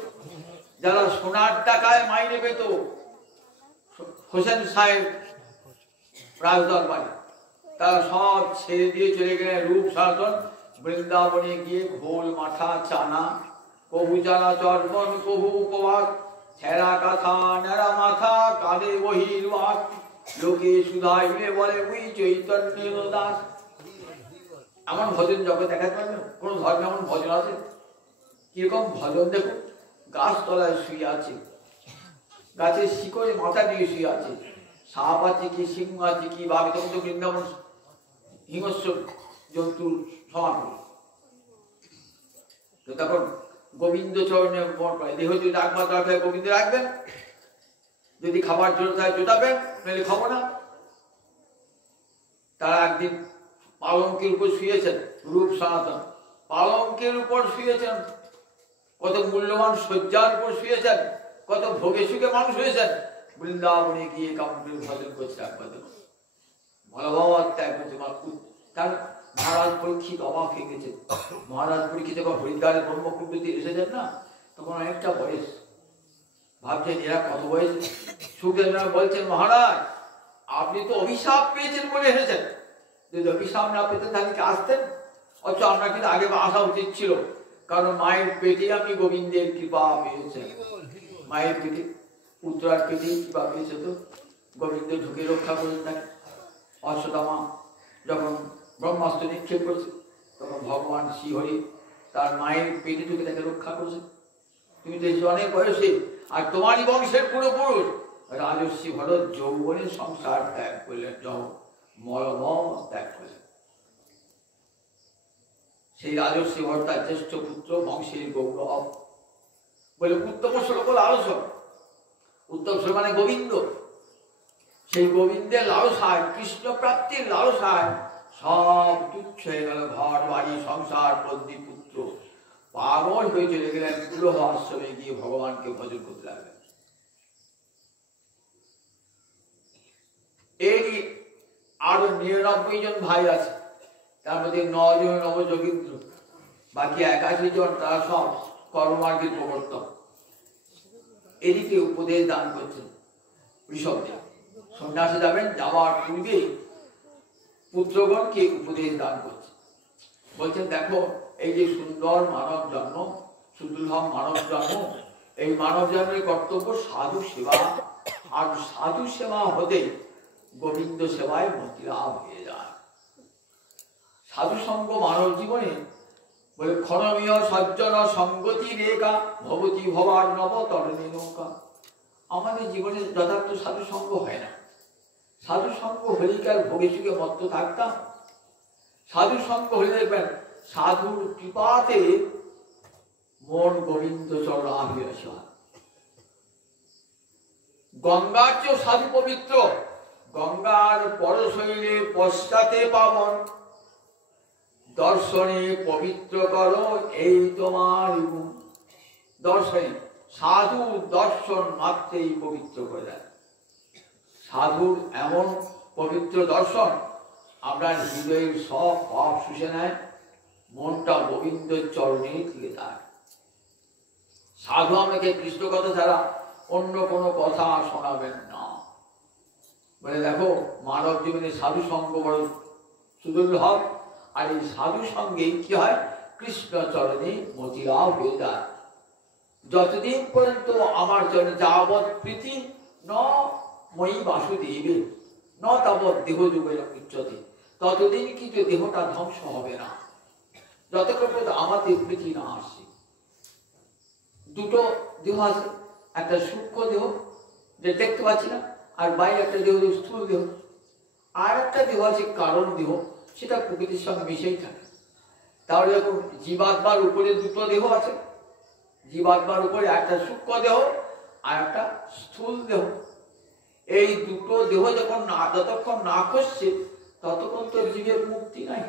যারা সোনার টাকায় মাইনে পেত, হোসেন সাহেব রাজদরবারে, তারা সব ছেড়ে দিয়ে চলে গেলেন রূপ সনাতন বৃন্দাবনে গিয়ে ঘোল মাথা চানা, কবু চানা চর্বণ, কবু উপবাস, ছেঁড়া কাঁথা নেড়া মাথা, কাঁধে বহির্বাস, লোকে সুধাইলে বলে উই চৈতন্য দাস। এমন ভজন জগৎ দেখাতে পারবে? কোন ধর্মে এমন ভজন আছে? কিরকম ভজন দেখুন, গাছ তলায় শুয়ে আছে, গাছের শিকড়ে মাথা দিয়ে শুয়ে আছে, সাপ আছে কি, সিংহ আছে কি, বাঘ, তখন তো বৃন্দাবন হিংস্র জন্তুর সমাগম। তো তখন গোবিন্দ চরণে মন পায়, দেহ যদি রাখবার দরকার গোবিন্দ রাখবেন, যদি খাবার জোর থাকে জোটাবেন, নাহলে খাবো না। তারা একদিন পালঙ্কের উপর শুয়েছেন, রূপ সনাতন পালঙ্কের উপর শুয়েছেন, কত মূল্যবান শয্যার উপর শুয়েছেন, কত ভোগে সুখে মানুষ হয়েছেন। বৃন্দাবনে গিয়ে কেমন করে ভজন করছে একবার দেখুন, ভগবত ত্যাগ করছে। তার মহারাজ পরীক্ষিত অবাক হয়ে গেছে। মহারাজ পরীক্ষিত যখন হরিদ্বারে ব্রহ্মকুণ্ডতে এসেছেন না, তখন অনেকটা বয়স, ভাবছেন এরা কত বয়স। সুখদেব বলছেন, মহারাজ আপনি তো অভিশাপ পেয়েছেন বলে এসেছেন, যদি অভিশাপ না পেতেন তাহলে কি আসতেন? অথচ আপনার কিন্তু আগে আসা উচিত ছিল, কারণ মায়ের পেটে আপনি গোবিন্দের কৃপা পেয়েছেন। মায়ের পেটে, পুত্রার পেটে কৃপা পেয়েছে, তো গোবিন্দ ঢুকে রক্ষা করেন তাকে। অশ্বত্থামা যখন ব্রহ্মাস্ত্র নিক্ষেপ করেছে, তখন ভগবান শ্রীহরি তার মায়ের পেটে ঢুকে তাকে রক্ষা করেছে। তুমি তো অনেক বয়সে, আর তোমারই বংশের পূর্বপুরুষ রাজর্ষি ভরত যৌবনের সংসার ত্যাগ করলেন, মরম ত্যাগ করলেন। সেই রাজর্ষি ভরত তার জ্যেষ্ঠ পুত্র, বংশের গৌরব বলে উত্তম শ্লোক আলোচনা। উত্তম শ্লোক মানে গোবিন্দ। সেই গোবিন্দের লালসায়, কৃষ্ণ প্রাপ্তির লালসায় সব তুচ্ছ হয়ে গেল, ঘর বাড়ি সংসার পত্নী পুত্র, পাগল হয়ে চলে গেলেন পুরহ আশ্রমে গিয়ে ভগবানকে ভজন করতে লাগলেন। এই আরো ৯৯ জন ভাই আছে, তার মধ্যে ৯ জন নবযোগীন্দ্র, বাকি ৮১ জন তারা সব কর্মমার্গের প্রবর্তক। এদিকে উপদেশ দান করছেন ঋষভদেব। সন্ন্যাসে যাবেন, যাওয়ার পূর্বে পুত্রগণকে উপদেশ দান করছে। বলছেন, দেখো এই যে সুন্দর মানব জন্ম, সুদুর্লভ মানব জন্ম, এই মানব জন্মের কর্তব্য সাধু সেবা, আর সাধু সেবা হতে গোবিন্দ সেবায় মতি লাভ হয়ে যায়। সাধু সঙ্গ মানব জীবনে বলে ক্ষণমীয় সজ্জন সঙ্গতি রেখা ভবতী ভবার নব তরণী নৌকা। আমাদের জীবনে যথার্থ সাধু সঙ্গ হয় না। সাধু সঙ্গ হলে কি আর ভোগে সুখে মত্ত থাকতাম? সাধু সঙ্গ হলে দেখবেন সাধুর কৃপাতে মন গোবিন্দ চরণ আভিলাষী হয়। গঙ্গার চেয়েও সাধু পবিত্র, গঙ্গার পরশৈলে পশ্চাতে পাবন, দর্শনে পবিত্র করো এই তোমার গুণ। দর্শনে, সাধু দর্শন মাত্রেই পবিত্র করে দেয়। সাধুর এমন পবিত্র দর্শন আপনার হৃদয়ের সব পাপ শুষে নেয়, মনটা গোবিন্দের চরণে থেকে যায়। সাধু আমাকে কৃষ্ণ কথা ছাড়া অন্য কোনো কথা শোনাবেন না। বলে দেখো মানব জীবনে সাধু সঙ্গ বড় সুদুর্লভ, আর এই সাধু সঙ্গে কি হয়, কৃষ্ণ চরণে মতি লাভ হয়ে যায়। যতদিন পর্যন্ত আমার চরণে যাবৎ প্রীতি ন মই বাসুদেবে ন তাবৎ দেহ যুগের উচ্চতে, ততদিন কিন্তু দেহটা ধ্বংস হবে না, যতক্ষণ পর্যন্ত আমাদের প্রীতি না আসছে। দুটো দেহ আছে, একটা সূক্ষ্ম দেহ যে দেখতে পাচ্ছি না, আর বাইরে একটা দেহ স্থূল দেহ, আর একটা দেহ আছে কারণ দেহ, সেটা প্রকৃতির সঙ্গে মিশেই থাকে। তাহলে যখন জীবাত্মার উপরে দুটো দেহ আছে, জীবাত্মার উপরে একটা সূক্ষ্ম দেহ আর একটা স্থূল দেহ, এই দুটো দেহ যখন যতক্ষণ না খসছে ততক্ষণ তো জীবের মুক্তি নাই।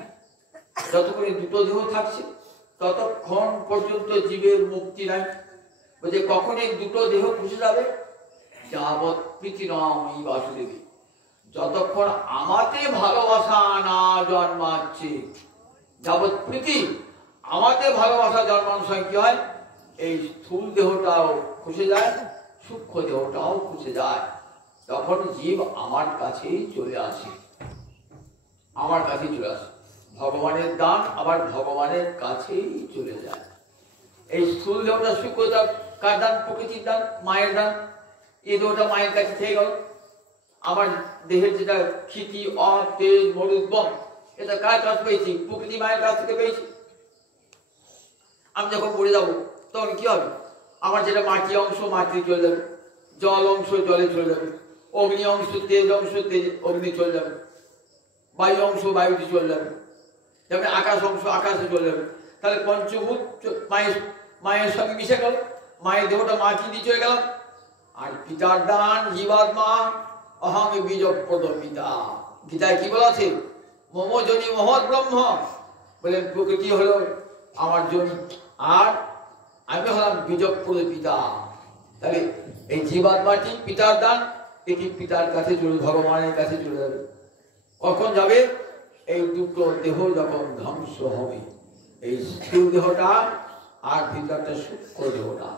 যতক্ষণ দুটো দেহ থাকছে ততক্ষণ পর্যন্ত জীবের মুক্তি নাই। বলছে কখন এই দুটো দেহ খুশি যাবে, যাবৎ প্রীতি নয় বাসুদেবী, যতক্ষণ আমাতে ভালোবাসা না জন্মাচ্ছে। যাবৎ প্রীতি, আমাতে ভালোবাসা জন্মানোর সঙ্গে কি হয়, এই স্থূল দেহটাও খুশে যায়, সূক্ষ্ম দেহটাও খুশে যায়। তখন জীব আমার কাছেই চলে আসে, আমার কাছেই চলে আসে। ভগবানের দান আবার ভগবানের কাছেই চলে যায়। এই স্থূল দেহটা সূক্ষ্ম দেহ কার দান? প্রকৃতির দান, মায়ের দান। এই দেহটা মায়ের কাছে থেকে গেল। আমার দেহের যেটা ক্ষিতি তেজ মরুদ্বম, এটা কার কাছ পেয়েছি? প্রকৃতি মায়ের কাছ থেকে পেয়েছি। আমি যখন পড়ে যাবো তখন কি হবে, আমার যেটা মাটি অংশ মাটি চলে যাবে, জল অংশ জলে চলে যাবে, অগ্নি অংশ তেজ অগ্নি চলে যাবে, বায়ু অংশ বায়ুতে চলে যাবে, যেমন আকাশ অংশ আকাশে চলে যাবে। তাহলে পঞ্চভূত মায়ের সঙ্গে মিশে গেল, মায়ের দেহটা মা কি দিয়ে চলে গেল। আর পিতার দান জীবাত্মা অহং বীজপ্রদ পিতা। গীতায় কি বলা আছে? মম জনি মহৎ ব্রহ্ম, বলে প্রকৃতি হলো আমার জনি, আর আমি হলাম বীজপ্রদ পিতা। তাহলে এই জীবাত্মাটি পিতার দান, এটি পিতার কাছে চলে, ভগবানের কাছে চলে যাবে। কখন যাবে? এই দুটো দেহ যখন ধ্বংস হবে, এই স্থূল দেহটা আর ভিতরটা সূক্ষ্ম দেহটা।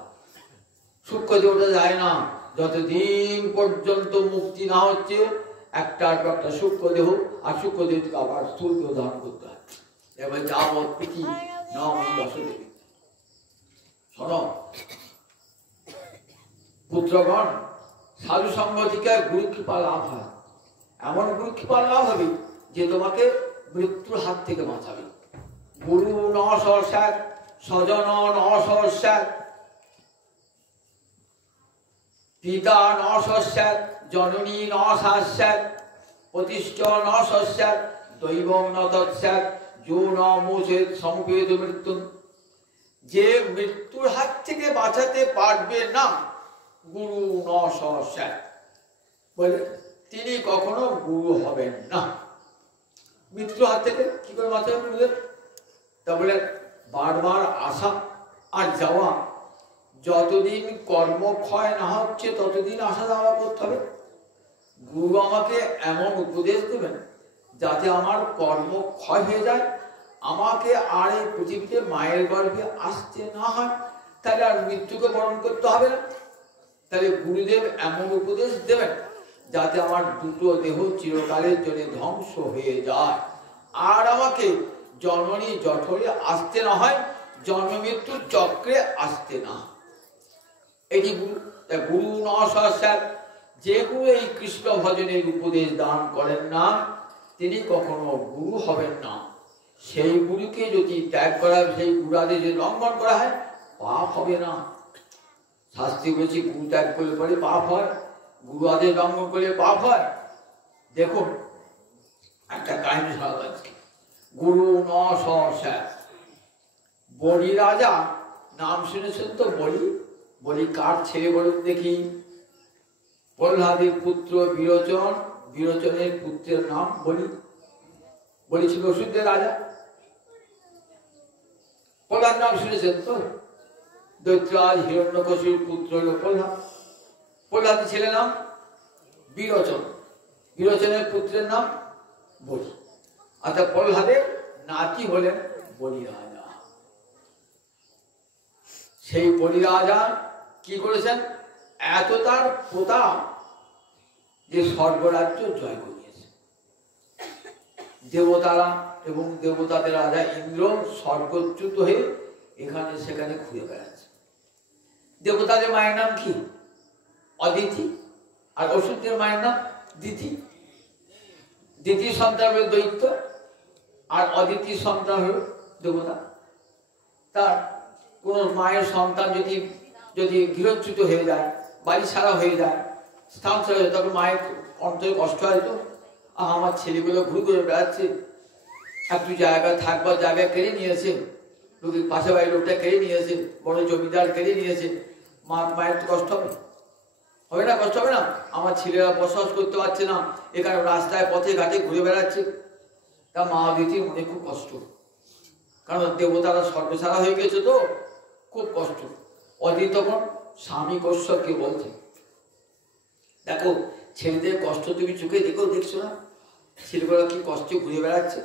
সূক্ষ্ম দেহটা যায় না যতদিন পর্যন্ত মুক্তি না হচ্ছে, একটার পর একটা সূক্ষ্ম দেহ, আর সূক্ষ্ম দেহ থেকে আবার স্থূল দেহ ধারণ করতে হয়। এবার যাবৎ প্রীতি নম দশদেবী। শোনো পুত্রগণ, সাধু সঙ্গ থেকে গুরু কৃপা লাভ হয়। এমন গুরু কৃপা লাভ হবে যে তোমাকে মৃত্যুর হাত থেকে বাঁচাবে। গুরু ন সস্যাৎ, স্বজন ন সস্যাৎ, পিতা ন সস্যাৎ, জননী ন সাস্যাৎ, প্রতিষ্ঠ ন সস্যাৎ, দৈবং ন তৎস্যাৎ, যো ন মোচেৎ সমবেত মৃত্যু। যে মৃত্যুর হাত থেকে বাঁচাতে পারবে না গুরু ন সস্যাৎ, বলে তিনি কখনো গুরু হবেন না। মৃত্যুর হাত থেকে কি করে বাঁচাবে বুঝলেন? তা বলে বারবার আসা আর যাওয়া, যতদিন কর্মক্ষয় না হচ্ছে ততদিন আসা যাওয়া করতে হবে। গুরু আমাকে এমন উপদেশ দেবেন যাতে আমার কর্মক্ষয় হয়ে যায়, আমাকে আর এই পৃথিবীতে মায়ের গর্ভে আসতে না হয়, তাহলে আর মৃত্যুকে বরণ করতে হবে না। তাহলে গুরুদেব এমন উপদেশ দেবেন যাতে আমার দুটো দেহ চিরকালের জন্য ধ্বংস হয়ে যায়, আর আমাকে জননী জঠরে আসতে না হয়, জন্ম মৃত্যুর চক্রে আসতে না। এটি গুরু ন সস্যাৎ। যে গুরু এই কৃষ্ণ ভজনের উপদেশ দান করেন না, তিনি কখনো গুরু হবেন না। সেই গুরুকে যদি ত্যাগ করা, সেই গুরুদের যদি লঙ্ঘন করা হয়, পাপ হবে না। শাস্ত্রে বলেছি গুরু ত্যাগ করলে পরে পাপ হয়, গুরু আদেশ লঙ্ঘন করলে পাপ হয়। দেখুন একটা কাহিনী শোনা যাচ্ছে। গুরু ন সস্যাৎ। বলি রাজা, নাম শুনেছেন তো? বলি কার ছেলে বলুন দেখি? প্রহ্লাদের পুত্র বিরোচন, বিরোচনের পুত্রের নাম বলি। বলি ছিল অসুরদের রাজা। প্রহ্লাদ নাম শুনেছেন তো? দৈত্যরাজ হিরণ্যকশির পুত্র হল প্রহ্লাদ। প্রহ্লাদের ছেলের নাম বিরোচন, বিরোচনের পুত্রের নাম বলি। অর্থাৎ প্রহ্লাদের নাতি হলেন বলি রাজা। সেই বলি রাজা কি করেছেন? এত তার প্রতাপ যে স্বর্গরাজ্য জয় করিয়েছে। দেবতারা এবং দেবতাদের রাজা ইন্দ্র স্বর্গচ্যুত হয়ে এখানে সেখানে ঘুরে বেড়াচ্ছে। দেবতাদের মায়ের নাম কি? অদিতি। আর অসুরদের মায়ের নাম দিতি। দিতির সন্তান হল দৈত্য, আর অদিতির সন্তান হল দেবতা। তার কোন মায়ের সন্তান যদি গৃহচ্যুত হয়ে যায়, বাড়ি ছাড়া হয়ে যায়, স্থান ছাড়া হয়ে যায়, তখন মায়ের অন্তরে কষ্ট হয় তো, আমার ছেলেগুলো ঘুরে ঘুরে বেড়াচ্ছে, একটু জায়গা থাকবার জায়গা কেড়ে নিয়েছে, লোকের পাশে বাড়ির লোকটা কেড়ে নিয়েছে, বড় জমিদার কেড়ে নিয়েছে, মায়ের তো কষ্ট হবে, হবে না? কষ্ট হবে না? আমার ছেলেরা বসবাস করতে পারছে না, এখানে রাস্তায় পথে ঘাটে ঘুরে বেড়াচ্ছে। তা মা দিদির মনে খুব কষ্ট, কারণ দেবতারা সর্বসারা হয়ে গেছে তো, খুব কষ্ট। অদিতি তখন স্বামী কশ্যপকে বলছে, দেখো ছেলেদের কষ্ট তুমি চোখে দেখছো না? ছেলেগুলো কি কষ্টে ঘুরে বেড়াচ্ছে।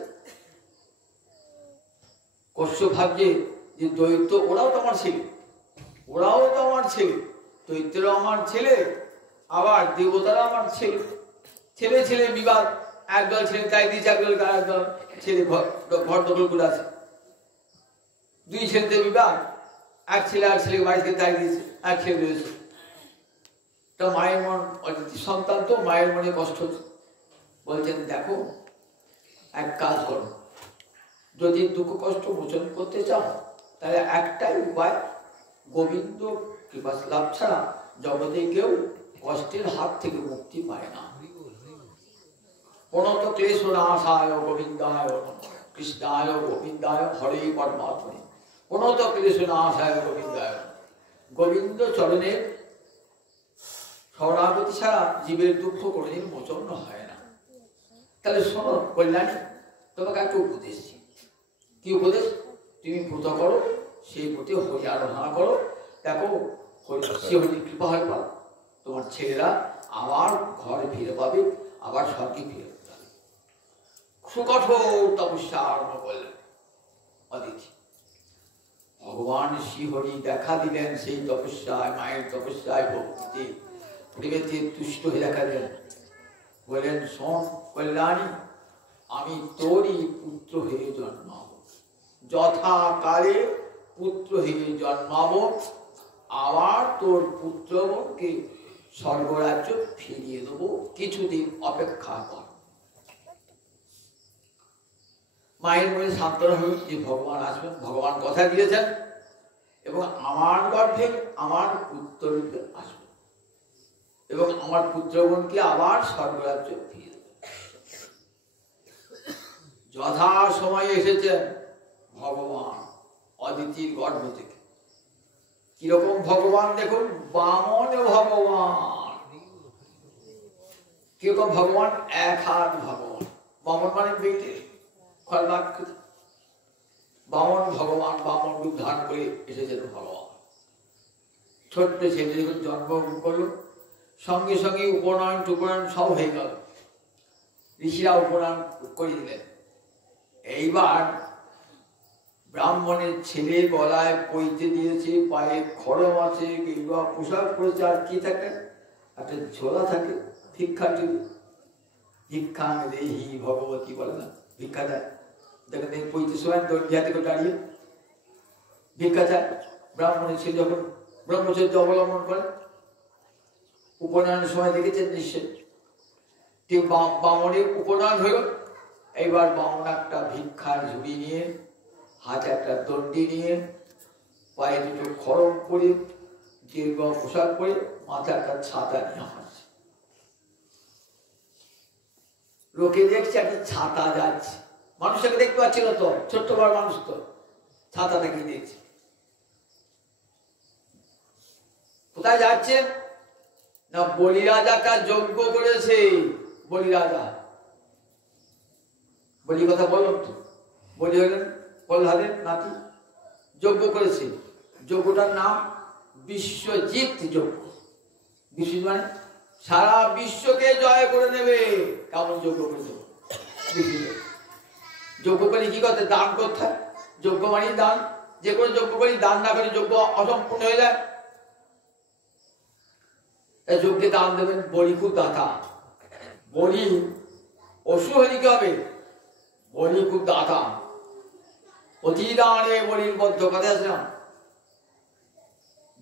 কশ্যপ ভাবছে যে দৈত্য ওরাও তো আমার ছেলে, ওরাও তো আমার ছেলে, দৈত্যরাও আমার ছেলে, আবার দেবতারা আমার ছেলে। ছেলে ছেলে বিবাদ, একদল ছেলে তাই দিয়েছে, একদল একদল ছেলে ঘর দখল করে আছে। দুই ছেলেতে বিবাহ, এক ছেলে আর ছেলেকে বাড়ি থেকে তাই দিয়েছে, এক ছেলে রয়েছে। তা মায়ের মন, সন্তান তো মায়ের মনে কষ্ট হচ্ছে। বলছেন দেখো এক কাজ করো, যদি দুঃখ কষ্ট মোচন করতে চাও তাহলে একটাই উপায়, গোবিন্দ কৃপা লাভ ছাড়া জগতে কেউ কষ্টের হাত থেকে মুক্তি পায় না। প্রণত ক্লেশ নাশায় গোবিন্দায় কৃষ্ণায় গোবিন্দায় হরে পরমাত্মনে। প্রণত ক্লেশ নাশায় গোবিন্দায়, গোবিন্দ চরণের শরণাগতি ছাড়া জীবের দুঃখ কোনোদিন মোচন হয় না। তাহলে শোনো কল্যাণী, তোমাকে একটা উপদেশ দিই। কি উপদেশ? তুমি ব্রত করো, সেই ব্রতে হরি আরাধনা করো, দেখো সে হরির কৃপা হয়ে পাবে, তোমার ছেলেরা আবার ঘরে ফিরে পাবে, আবার স্বর্গে ফিরে পাবে। সুকঠোর তপস্যা আরম্ভ করলেন অদিতি। ভগবান শ্রীহরি দেখা দিলেন সেই তপস্যায়, মায়ের তপস্যায় ভক্তিতে প্রেমেতে তুষ্ট হয়ে দেখা দিলেন। বললেন, শোন কল্যাণী, আমি তোরই পুত্র হয়ে জন্মাবো, যথাকালে পুত্র হয়ে জন্মাবো, আবার তোর পুত্রকে স্বর্গরাজ্য ফিরিয়ে দেবো, কিছুদিন অপেক্ষা কর। মায়ের মনে সান্ত্বনা হল যে ভগবান আসবেন, ভগবান কথা দিয়েছেন, এবং আমার গর্ভে আমার পুত্ররূপে আসবে এবং আমার পুত্রগণকে আবার স্বর্গরাজ্য ফিরিয়ে দেবে। যথা সময়ে এসেছেন ভগবান অদিতির গর্ভ থেকে। কিরকম ভগবান দেখুন, বামন ভগবান। কিরকম ভগবান? এক হাত ভগবান। বামন মানে বেটে খলবাকৃতি। বামন ভগবান বামন রূপ ধারণ করে এসেছেন ভগবান। ছোট্ট ছেলে যখন জন্মগ্রহণ করল, সঙ্গে সঙ্গে উপনয়ন টুপনয়ন সব হয়ে গেল, ঋষিরা উপনয়ন করে দিলেন। এইবার ব্রাহ্মণের ছেলে গলায় পইতে দিয়েছে, পায়ে খড়ম আছে, কিংবা পোশাক পরেছে, আর কি থাকে? একটা ঝোলা থাকে, ভিক্ষা টিভি। ভিক্ষা দেহি ভগবতী বলে না, ভিক্ষা দেয়। দেখেন এই পইতে সময় দণ্ডিয়া থেকে দাঁড়িয়ে ভিক্ষা চায়। ব্রাহ্মণের ছেলে যখন ব্রহ্মচর্য অবলম্বন করে, উপনয়নের সময় দেখেছেন নিশ্চয়, ঠিক বামনের উপনয়ন হল। এইবার বামন একটা ভিক্ষার ঝুড়ি নিয়ে, হাতে একটা দণ্ডি নিয়ে, পায়ে দুটো খড়ম পরে, দীর্ঘ পোশাক পরে, মাথায় একটা ছাতা নিয়ে হাঁটছে। লোকে দেখছে একটা ছাতা যাচ্ছে, মানুষটাকে দেখতে পাচ্ছিল তো, ছোট্ট বড় মানুষ তো, ছাতাটাকে দেখছে। কোথায় যাচ্ছে না, বলি রাজাটা যজ্ঞ করেছে। বলি রাজা, বলি কথা বললাম তো, বলি হলেন প্রহ্লাদের নাতি, যজ্ঞ করেছে। যজ্ঞটার নাম বিশ্বজিৎ যজ্ঞ। বিশ্বজিৎ মানে সারা বিশ্বকে জয় করে নেবে, কেমন যজ্ঞ করেছে। যজ্ঞ করে কি করতে? দান করতে হয়। যজ্ঞ মানে দান। যে কোনো যজ্ঞ করি, দান না করে যজ্ঞ অসম্পূর্ণ হয়ে যায়। যজ্ঞে দান দেবেন, বলি খুব দাতা। বলি অসুর হলে কি হবে? বলি খুব দাতা। অতি দানে বলির বদ্ধ, কথা আছে না?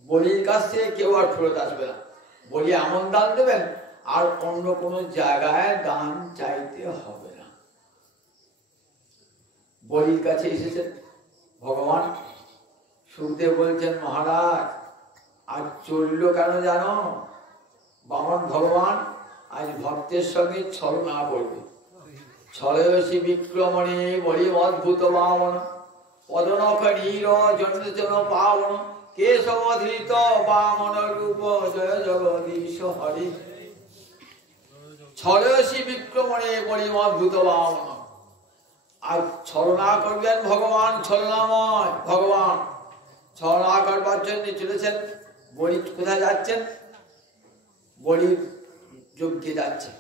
বলির কাছ থেকে কেউ আর ফেরত আসবে না। বলি এমন দান দেবেন, আর অন্য কোনো জায়গায় দান চাইতে হবে না। বলির কাছে এসেছেন ভগবান। সুখদেব বলছেন, মহারাজ আজ চলল কেন জানো? বামন ভগবান আজ ভক্তের সঙ্গে ছলনা করবে। ছলয়সী বিক্রমণে বলি অদ্ভুত বামন, পদনখ নীর জন্ম পাবন, কেশবধৃত বামন রূপ, জয় জগদীশ হরি। ছলয়সী বিক্রমণে বলি অদ্ভুত বামন। আর ছলনা করবেন ভগবান, ছলনাময় ভগবান। ছলনা করবার জন্য চলেছেন। বলি কোথায় যাচ্ছেন? বলি যজ্ঞে যাচ্ছে।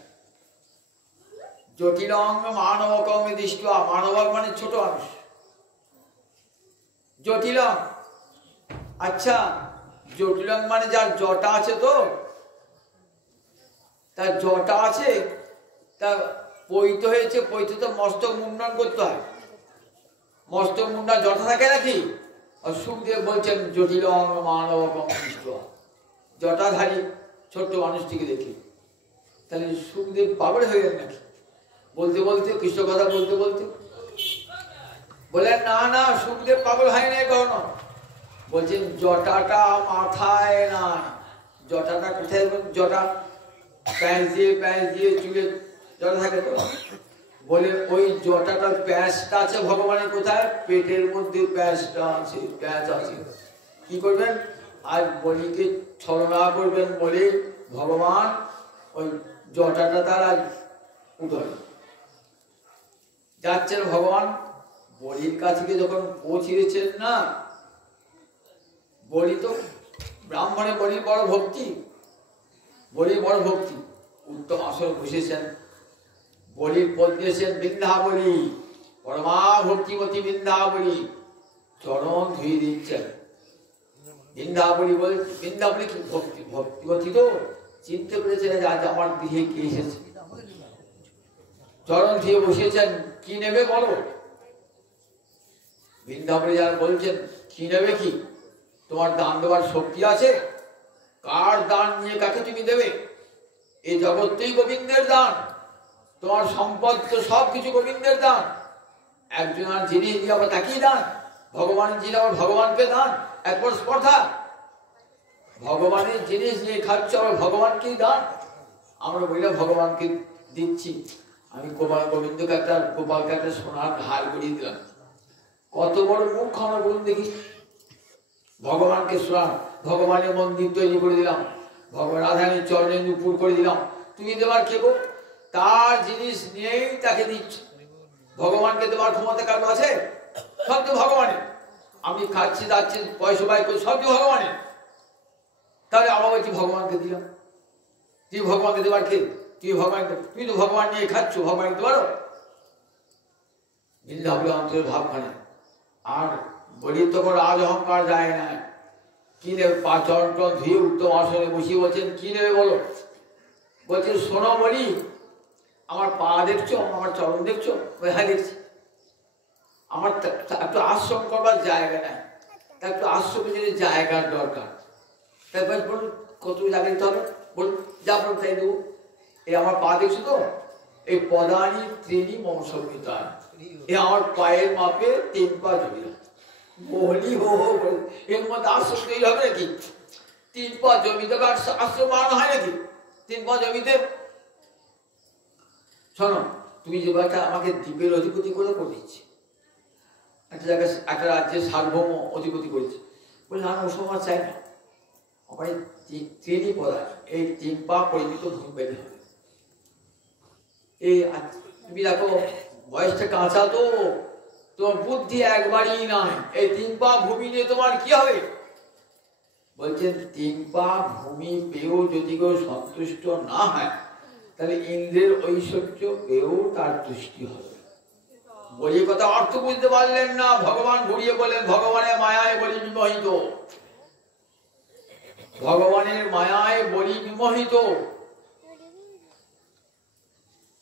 জটিলং মানবকম দৃষ্টা, মানবক মানে ছোট মানুষ। জটিলং, আচ্ছা জটিলং মানে যার জটা আছে, তো তার জটা আছে, তার পৈত হয়েছে, পৈত তো মস্তক মুন্ডন করতে হয়। মস্তক মুন্ডন জটা থাকে নাকি? আর সুখদেব বলছেন জটিলং মানবকম দৃষ্টা, জটাধারী ছোট্ট মানুষটিকে দেখি। তাহলে সুখদেব পাগল হয়ে গেলেন নাকি? বলতে বলতে, কৃষ্ণ কথা বলতে বলতে বললেন, না না, সুখদেব পাগল হয় নাই কখনো। বলছেন জটাটা মাথায় নাই, জটাটা কোথায়? জটা প্যাঁচ দিয়ে চুলে জটা থাকে তো, বলে ওই জটাটার প্যাঁচটা আছে ভগবানের কোথায়? পেটের মধ্যে প্যাঁচটা আছে, প্যাঁচ আছে। কি করবেন? আর বলিকে ছলনা করবেন বলে ভগবান ওই জটাটা তারা উঠল যাচ্ছেন। ভগবান বলির কাছে যখন পৌঁছিয়েছেন না, বলি তো ব্রাহ্মণে বলির বড় ভক্তি, বলির বড় ভক্তি। উত্তম আসন বসেছেন, বলির পদ দিয়েছেন বৃন্দাবলী, পরমা ভক্তিমতী বৃন্দাবলী, চরণ ধুয়ে দিচ্ছেন। বৃন্দাবলী বলে, বৃন্দাবলী কি ভক্তি? ভক্তিমতী তো চিনতে পেরেছেন আজ আমার গৃহে কে এসেছে। চরণ ধুয়ে বসেছেন, কি নেবে বলো? বৃন্দাবনী যারা বলছেন কি নেবে, কি তোমার দান দেওয়ার শক্তি আছে? কার দান নিয়ে কাকে তুমি দেবে? এই জগৎটাই গোবিন্দের দান, তোমার সম্পদ তো সবকিছু গোবিন্দের দান। একজনের জিনিস দিয়ে আবার তাকেই দান, ভগবানের জিনিস আবার ভগবানকে দান, একবার স্পর্ধা। ভগবানের জিনিস নিয়ে খাচ্ছ আবার ভগবানকেই দান। আমরা বললাম ভগবানকে দিচ্ছি। আমি গোবিন্দকে গোপালকে একটা সোনার ঢাল করিয়ে দিলাম। কত বড় মুখ আমরা বলুন দেখি। ভগবানকে সোনার, ভগবানের মন্দির তৈরি করে দিলাম, ভগবান রাধারানীর চরণে নুপুর করে দিলাম। তুমি দেবার কে গো? তার জিনিস নিয়েই তাকে দিচ্ছ। ভগবানকে দেওয়ার ক্ষমতা কার আছে? সব তো ভগবানের। আমি খাচ্ছি যাচ্ছি পয়সা বাই করছি, সব তো ভগবানের। তাহলে আমার বলছি ভগবানকে দিলাম। তুই ভগবানকে দেবার কে? তুই ভগবানকে, তুমি তো ভগবান নিয়ে খাচ্ছ, ভগবানকে দিতে পারো? বৃন্দাবন অন্তরের ভাবখানে। আর বলি তখন রাজ অহংকার যায় না। কি নেবে? চরণ ধুয়ে উত্তম আসনে বসিয়ে বলছেন কি নেবে বলো? বলছে শোনো বলি, আমার পা দেখছো, আমার চরণ দেখছো? হ্যাঁ দেখছি। আমার একটু আশ্রম করবার জায়গা নাই, একটু আশ্রমের জন্য জায়গার দরকার। তারপর বলুন কত জায়গা দিতে হবে? বলুন যা বলুন তাই দেবো। এই আমার পা দেখছো তো? এই পদানি ত্রিনি মম সংহিতা, এ আমার পায়ের মাপে 3 পা জমি। বলি হো এর মধ্যে আশ্রম তৈরি হবে নাকি? 3 পা জমিতে আশ্রম বানানো হয় নাকি? 3 পা জমিতে? শোনো, তুমি যে ব্যাপারটা আমাকে দ্বীপের অধিপতি করে দিচ্ছি, একটা জায়গায় একটা রাজ্যের সার্বভৌম অধিপতি করেছে। বলে না, ওসব আর চাই না। আমার ত্রিনি পদা, এই 3 পা পরিমিত ভূমি পেতে হবে। এই তুমি দেখো বয়সটা কাঁচা তো, তোমার বুদ্ধি একবারই নাই। এই 3 পা ভূমি নিয়ে তোমার কি হবে? বলছেন 3 পা ভূমি পেয়েও যদি কেউ সন্তুষ্ট না হয়, তাহলে ইন্দ্রের ঐশ্বর্য পেয়েও তার তুষ্টি হবে। বলি কথা অর্থ বুঝতে পারলেন না। ভগবান ঘুরিয়ে বলেন ভগবানের মায়ায় বলি বিমোহিত, ভগবানের মায়ায় বলি বিমোহিত।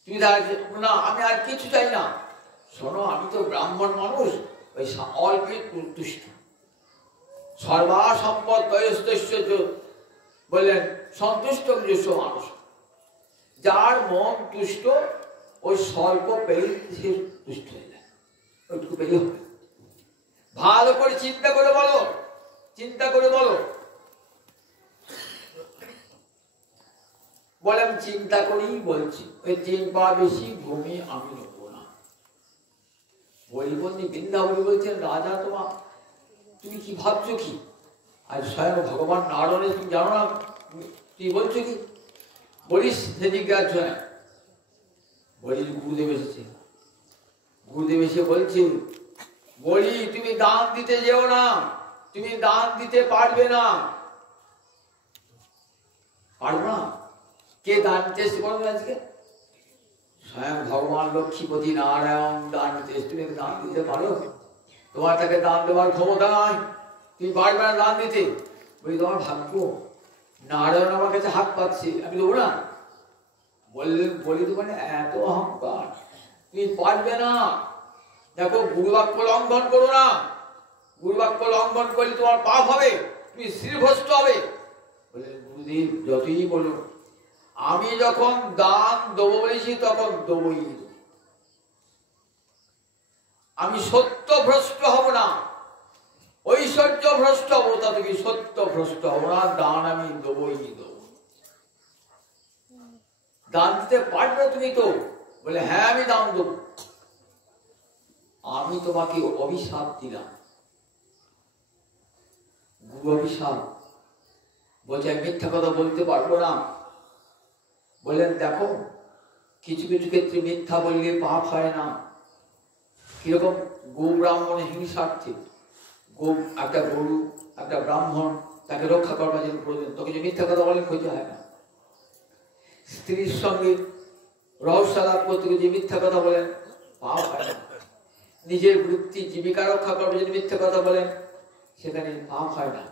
তুমি না, আমি আর কিছু চাই না। শোনো, আমি তো ব্রাহ্মণ মানুষ, ওই অল্পে তুষ্ট, সর্বা সম্পদ বললেন সন্তুষ্ট নিজস্ব মানুষ। যার মন তুষ্ট, ওই স্বল্প পেলে সে তুষ্ট হয়ে যায়, ওইটুকু পেলে হবে। ভালো করে চিন্তা করে বলো, চিন্তা করে বলো। বলে আমি চিন্তা করেই বলছি, ওই 3 পা বেশি ভূমি আমি নেব না। বলি বৃন্দাবলী বলছেন রাজা তোমার, তুমি কি ভাবছো কি? আর স্বয়ং ভগবান নারায়ণের তুমি জানো না তুই বলছো কি? বলিস সে জিজ্ঞাসা হয়। বলিস গুরুদেব এসেছে। গুরুদেব এসে বলছে বলি তুমি দান দিতে যেও না, তুমি দান দিতে পারবে না। পারবো না? কে দান চেষ্টা করবে আজকে? স্বয়ং ভগবান লক্ষ্মীপতি নারায়ণ দান চেষ্টা। তুমি দান দিতে পারো? তোমার তাকে দান দেওয়ার ক্ষমতা নাই, তুমি পারবে না দান দিতে। বলি তোমার ভাগ্য, নারায়ণ আমার কাছে হাত পাচ্ছে, আমি দেবো না? বললেন বলি তো মানে এত অহংকার, তুমি পারবে না। দেখো গুরুবাক্য লঙ্ঘন করো না। গুরুবাক্য লঙ্ঘন করলে তোমার পাপ হবে, তুমি শ্রীভ্রষ্ট হবে। বললেন গুরুদেব যতই বলুন, আমি যখন দান দেবো বলেছি তখন দেবই। আমি সত্য ভ্রষ্ট হব না, ঐশ্বর্য ভ্রষ্ট হবো তা তুমি সত্য ভ্রষ্ট হবো না, দান আমি দেবই দেবো। দান দিতে পারবে তুমি তো? বলে হ্যাঁ আমি দান দেবো। আমি তোমাকে অভিশাপ দিলাম, গুরু অভিশাপ। বলছে আমি মিথ্যা কথা বলতে পারবো না। বললেন দেখো কিছু কিছু ক্ষেত্রে মিথ্যা বললে পাপ হয় না। কিরকম? গো ব্রাহ্মণ হিংসার্থে, গো একটা গরু একটা ব্রাহ্মণ তাকে রক্ষা করবার জন্য প্রয়োজন, তোকে যে মিথ্যা কথা বলেন ক্ষতি হয় না। স্ত্রীর সঙ্গে রহস্যালাপ করতে যে মিথ্যা কথা বলেন পাপ হয় না। নিজের বৃত্তি জীবিকা রক্ষা করবার জন্য মিথ্যা কথা বলেন সেখানে পাপ হয় না।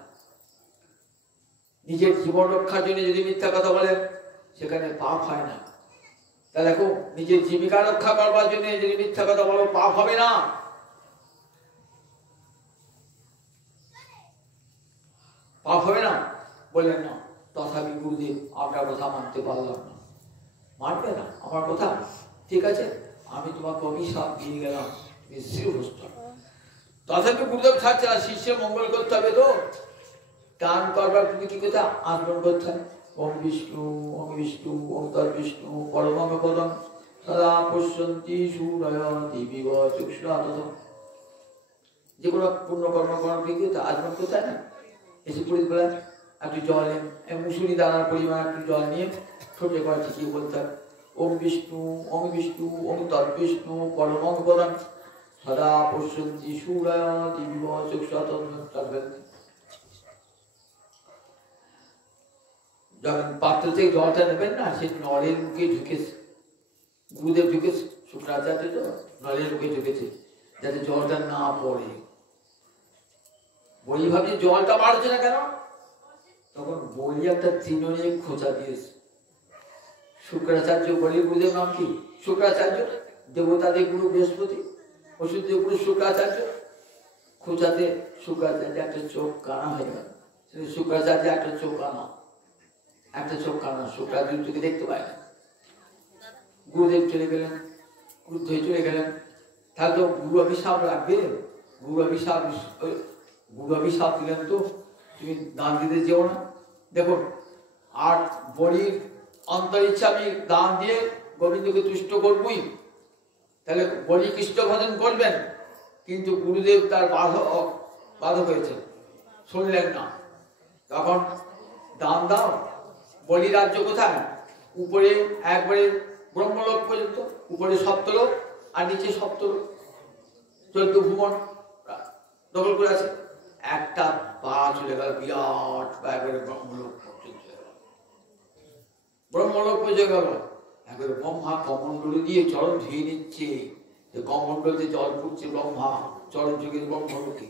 নিজের জীবন রক্ষার জন্য যদি মিথ্যা কথা বলেন সেখানে পাপ হয় না। তা দেখো নিজের জীবিকা রক্ষা করবার জন্য যদি মিথ্যা কথা বলো পাপ হবে না। পাপ হবে না বললেন না। তথাপি গুরুদেব আপনার কথা মানতে পারলাম না। মানবে না আমার কথা? ঠিক আছে আমি তোমাকে অভিশাপ দিয়ে গেলাম, তথাপি গুরুদেব থাকছে না। শিষ্যের মঙ্গল করতে হবে তো, দান করবার তুমি কি কথা আচরণ করতে হবে। ওম বিষ্ণু ওম বিষ্ণু ওম তৎ বিষ্ণু পরমং পদং সদা পশ্যন্তি সূরয়ন্তি বিব চক্ষুরাতত। যে কোনো পুণ্যকর্ম করার বিজ্ঞতা আচরণ করতে হয় না। এসে পুরীত বলেন একটু জল মুসুরি দানার পরিমাণ একটু জল নিয়ে ছোট করে ঠিকই বলতে হবে ওম বিষ্ণু ওম তৎ বিষ্ণু পরমং পদং সদা পশ্যন্তি সূরয়ন্তি বিব চক্ষুরাতত। যখন পাত্র থেকে জলটা নেবেন না সে নলের মুখে ঢুকেছে, গুরুদেব ঢুকেছে, শুক্রাচার্য তো নলের মুখে ঢুকেছে যাতে জলটা না পড়ে। বলি ভাবছি জলটা বাড়ছে না কেন? তখন বলি একটা তৃণে খোঁচা দিয়েছে। শুক্রাচার্য বলি গুরুদেব নাম কি? শুক্রাচার্য। দেবতাদের গুরু বৃহস্পতি, ওষুধ গুরু শুক্রাচার্য। খোঁচাতে শুক্রাচার্য একটা চোখ কানা হয়ে গেল। শুক্রাচার্য একটা চোখ কানা, একটা চোখ কানা। শুক্রাচার্য চোখে দেখতে পায় না। গুরুদেব চলে গেলেন, ক্রুদ্ধ হয়ে চলে গেলেন। তাহলে তো গুরু অভিশাপ রাখবে। গুরু অভিশাপ দিলেন তো তুমি দান দিতে যেও না। দেখুন আর বলির অন্তরিচ্ছা আমি দান দিয়ে গোবিন্দকে তুষ্ট করবই, তাহলে বলি কৃষ্ণ ভজন করবেন। কিন্তু গুরুদেব তার বাধক হয়েছে, শুনলেন না। তখন দান দাও। বলি রাজ্য কোথায়? উপরে একবারে ব্রহ্মলোক পর্যন্ত, উপরে সপ্তলোক আর নিচে সপ্তলোক, 14 ভুবন দখল করে আছে। একটা পা চলে গেল বিরাট বা একবারে ব্রহ্মলোক পর্যন্ত, ব্রহ্মলোক পর্যন্ত গেল। একবারে ব্রহ্মা কমণ্ডলী দিয়ে চরণ ধুয়ে নিচ্ছে, কমণ্ডলতে জল পড়ছে, ব্রহ্মা চরণ যুগে ব্রহ্মলোকে।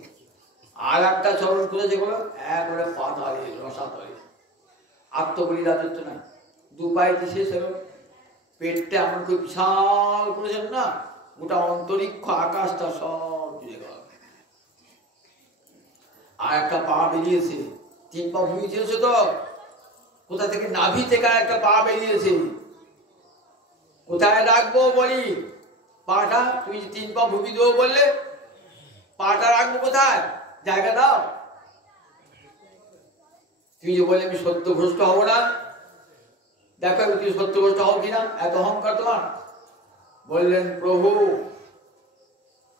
আর একটা চরণ করে যেগুলো একবারে পাতালে রসাতলে। আত্মবলি রাজত্ব নাই, দুপাইতে শেষ হলো। পেটটা এমন করে বিশাল করেছেন না, গোটা অন্তরিক্ষ আকাশটা সব জুড়ে গেল। আর একটা পা বেরিয়েছে, 3 পা ভূমি ছিঁড়েছে তো, কোথা থেকে নাভি থেকে একটা পা বেরিয়েছে। কোথায় রাখবো বলি পাটা? তুমি 3 পা ভূমি দেবো বললে পাটা রাখবো কোথায়? জায়গা দাও। তুমি যে বললে আমি সত্যভ্রষ্ট হবো না, দেখো তুমি সত্যভ্রষ্ট হও কিনা, এত অহংকার তোমার। বললেন প্রভু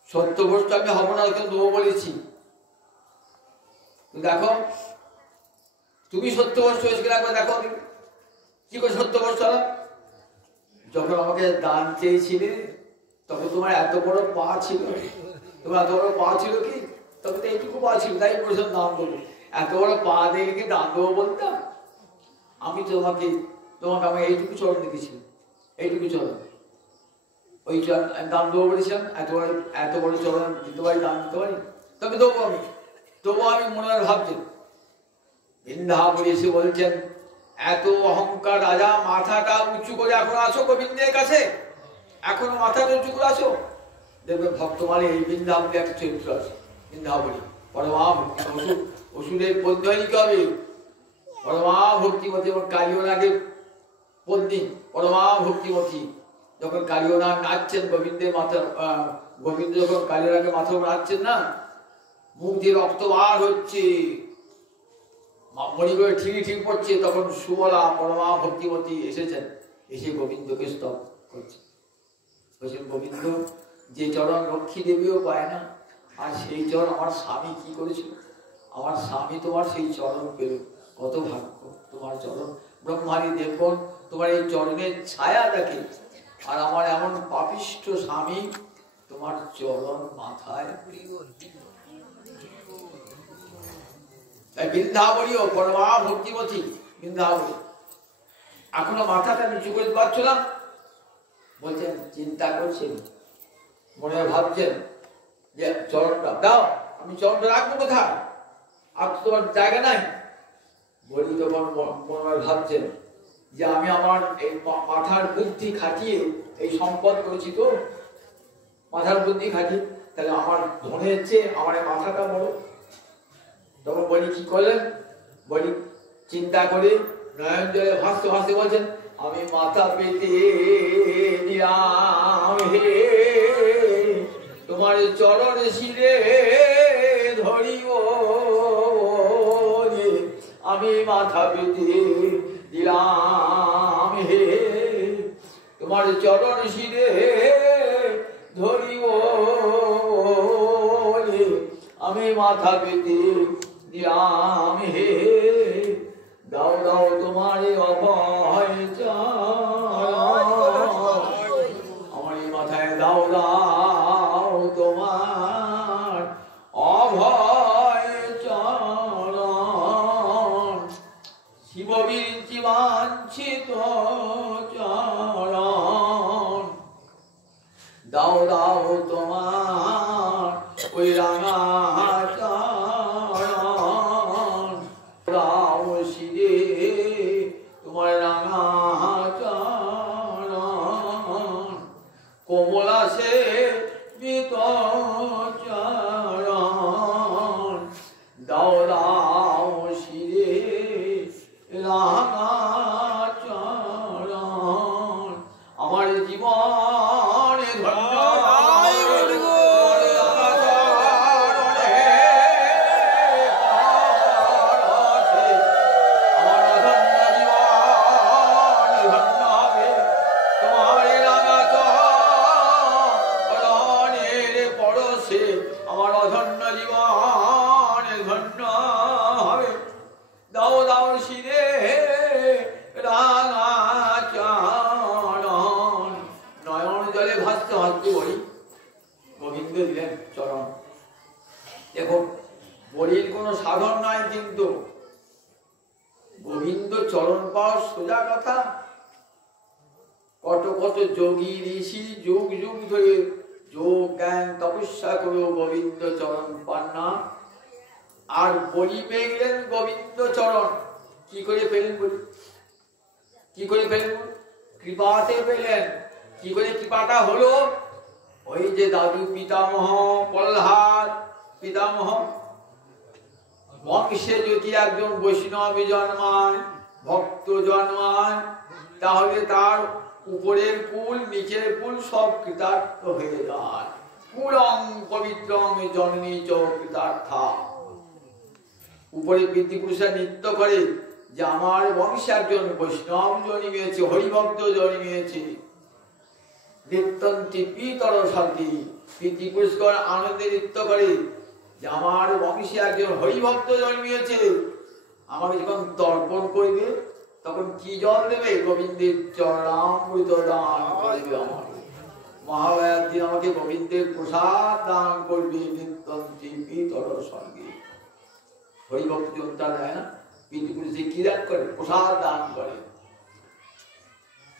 সত্যভ্রষ্ট আমি হব না, কিন্তু দেবো বলেছি। দেখো তুমি সত্যভ্রষ্ট হয়েছে কিনা একবার দেখো কি করে সত্যভ্রষ্ট হলো। যখন আমাকে দান চেয়েছিলে তখন তোমার এত বড় পা ছিল, তোমার এত বড় পা ছিল কি? তখন তো এইটুকু পা ছিল, তাই বলেছিলাম দান দেবো। এত বড় পা দেখলে কি দান দেবো বলতাম? আমি তোমাকে আমাকে এইটুকু চরণ দেখেছিলাম, এইটুকু চরণ, ওই চরণ দান দেবো বলেছিলাম। এত বড় চরণ দিতে পারি, দান দিতে পারি? তবে দেবো আমি, তবু আমি মনে হয় ভাবছি। বৃন্দাবন এসে বলছেন এত অহংকার রাজা, মাথাটা উঁচু করে এখনো আছো গোবিন্দের কাছে, এখনো মাথাটা উঁচু করে আছো। দেখবে ভক্তমালে এই বৃন্দাবনে একটা চরিত্র আছে। বৃন্দাবনী পরমা ভক্তি, ওষুধের পদ্য কি হবে? পরমা ভক্তিমতী। এবং কালিওনাগের পত্নী পরমা ভক্তিমতী। যখন কালিওনাগ নাচছেন গোবিন্দের মাথা, গোবিন্দ যখন কালিওনাগের মাথা নাচছেন না, মুখ দিয়ে রক্ত বার হচ্ছে, মণি করে ঠিক ঠিক পড়ছে, তখন সুবলা পরমা ভক্তিমতী এসেছেন, এসে গোবিন্দকে স্তব করছে। বলছেন গোবিন্দ, যে চরণ লক্ষ্মী দেবীও পায় না, আর সেই চরণ আমার স্বামী কি করেছিল, আমার স্বামী তোমার সেই চরণ পেল, কত ভাগ্য তোমার চরণ। ব্রহ্মারী দেবগণ তোমার এই চরণের ছায়া দেখে, আর আমার এমন পাপিষ্ঠ স্বামী তোমার চরণ মাথায়। তাই বৃন্দাবনীও পরমা ভক্তিমতী বৃন্দাবনী এখনো মাথাটা নিচু করে পারছিলাম। বলছেন চিন্তা করছেন, মনে ভাবছেন যে চরণটা দাও, আমি চরণটা রাখবো কোথায়, আর তোমার জায়গা নাই। বলি তখন মনে ভাবছেন যে আমি আমার এই মাথার বুদ্ধি খাটিয়ে এই সম্পদ করেছি, তো মাথার বুদ্ধি খাটিয়ে, তাহলে আমার ধনের চেয়ে আমার এই মাথাটা বড়। তখন বলি কি করলেন, বলি চিন্তা করে নয়ন জলে ভাসতে ভাসতে বলছেন, আমি মাথা পেতে দিলাম হে তোমার চরণ শিরে ধরিব, আমি মাথা পেতে দিলাম হে তোমার চরণ শিরে ধরিব, আমি মাথা পেতে দিলাম হে দাও দাও তোমার অভয় আমার মাথায় দাও দাও তোমার অভয় চরণ, শিববীর্যি বাঞ্ছিত চরণ, দাও দাও তোমার ওই রাঙা চরণ, দাও শিরে তোমার রাঙা চরণ, কোমলা সে বিত চরণ, দাও দাও শিরে রাঙা চরণ, আমার জীবনে ধন্য সাধন নয়, কিন্তু গোবিন্দ চরণ পাওয়া সোজা কথা। কত কত যোগী ঋষি যুগ যুগ ধরে যোগ জ্ঞান তপস্যা করেও গোবিন্দ চরণ পান না, আর বলি পেয়ে গেলেন গোবিন্দ চরণ। কি করে পেলেন বলি, কি করে পেলেন, কৃপাতে পেলেন। কি করে কৃপাটা হলো, ওই যে দাদু পিতামহ প্রহ্লাদ পিতামহ বংশে যদি একজন বৈষ্ণব জন্মায়, ভক্ত জন্মায়, তাহলে তার উপরের কুল নিচের কুল সব কৃতার্থ হয়ে যায়। কুলং পবিত্রং জননী চ কৃতার্থা। উপরে পিতৃপুরুষরা নৃত্য করে যে আমার বংশে একজন বৈষ্ণব জন্মিয়েছে, হরিভক্ত জন্মিয়েছে। নৃত্যন্তি পিতর শান্তি, পিতৃপুরুষগণ আনন্দে নৃত্য করে যে আমার বংশে একজন হরিভক্ত জন্মিয়েছে। আমাকে যখন তর্পণ করবে তখন কি জল দেবে, গোবিন্দের চরণামৃত দান করবে। আমার মহালয়ার দিন আমাকে গোবিন্দের প্রসাদ দান করবে। নৃত্যন্তি পিতর সঙ্গে হরিভক্ত জনতা দেয় না, পিতৃপুরুষে কি দান করে, প্রসাদ দান করে।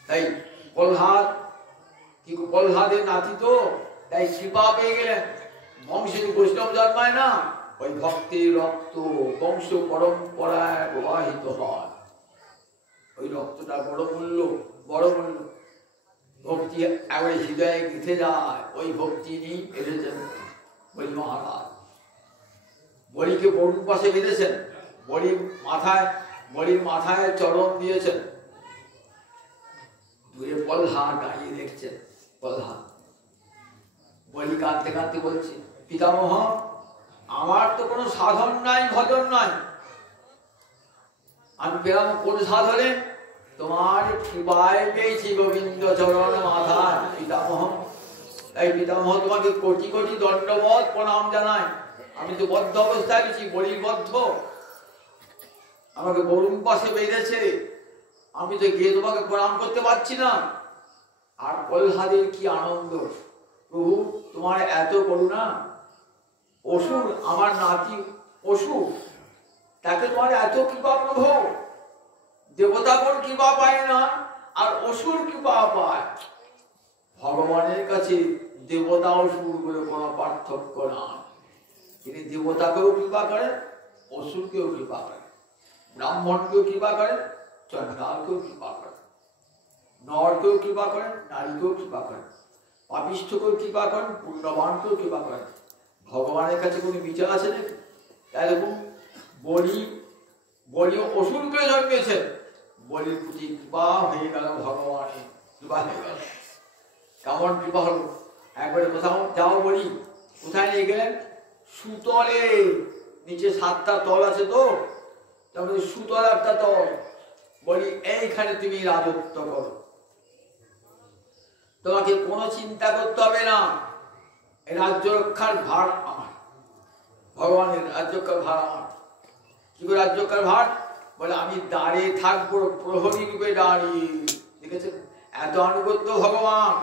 তাই প্রহ্লাদ কি প্রহ্লাদের নাতি তো, তাই কৃপা পেয়ে গেলেন। বংশে বৈষ্ণব জন্মায় না, ওই ভক্তির রক্ত বংশ পরম্পরায় প্রবাহিত হয়। ওই রক্তটা বড় মূল্য, বড় মূল্য। ভক্তি একবারে হৃদয়ে গেঁথে যায়, ওই ভক্তি নিয়ে এসেছেন বলি মহারাজ। বলিকে বরুণ পাশে বেঁধেছেন, বলির মাথায় চরণ দিয়েছেন। দূরে প্রহ্লাদ দাঁড়িয়ে দেখছেন। প্রহ্লাদ বলি কাঁদতে কাঁদতে বলছে, পিতামহ আমার তো কোনো সাধন নাই, ভজন নাই, আমি পেলাম কোন সাধনে? তোমার কৃপায় পেয়েছি গোবিন্দ চরণ মাথায় পিতামহ। এই পিতামহ তোমাকে কোটি কোটি দণ্ডবত প্রণাম জানাই। আমি তো বদ্ধ অবস্থায় গেছি, বলির বদ্ধ, আমাকে গরুর পাশে বেঁধেছে, আমি তো গিয়ে তোমাকে প্রণাম করতে পারছি না। আর প্রহ্লাদের কি আনন্দ, প্রভু তোমার এত করুণা, অসুর আমার নাতি অসুর, তাকে তোমার এত কৃপা প্রভু। দেবতাগণ কৃপা পায় না, আর অসুর কৃপা পায়। ভগবানের কাছে দেবতা অসুর বলে কোনো পার্থক্য না। তিনি দেবতাকেও কৃপা করেন, অসুরকেও কৃপা করেন, ব্রাহ্মণকেও কৃপা করেন, চণ্ডালকেও কৃপা করেন, নরকেও কৃপা করেন, নারীকেও কৃপা করেন, পাপিষ্ঠকেও কৃপা করেন, পুণ্যবানকেও কৃপা করেন। ভগবানের কাছে কোনো বিচার আছে নাকি? এরকম বলি অসুরকে জন্মেছেন, বলির প্রতি কৃপা হয়ে গেল, ভগবানের কৃপা হয়ে গেল। কেমন কৃপা হলো? একবারে কোথাও যাও বলি, কোথায় নিয়ে গেলেন? সুতলে, নিচে 7টা তল আছে তো, তারপরে সুতল একটা তল, বলি এইখানে তুমি রাজত্ব করো, তোমাকে কোনো চিন্তা করতে হবে না, রাজ্য রক্ষার ভার আমার, ভগবানের রাজ্য রক্ষার ভার আমার। কি করে রাজ্য রক্ষার ভার? বলে আমি দাঁড়িয়ে থাকবো, প্রহরী রূপে দাঁড়িয়ে। দেখেছেন এত আনুগত্য ভগবান,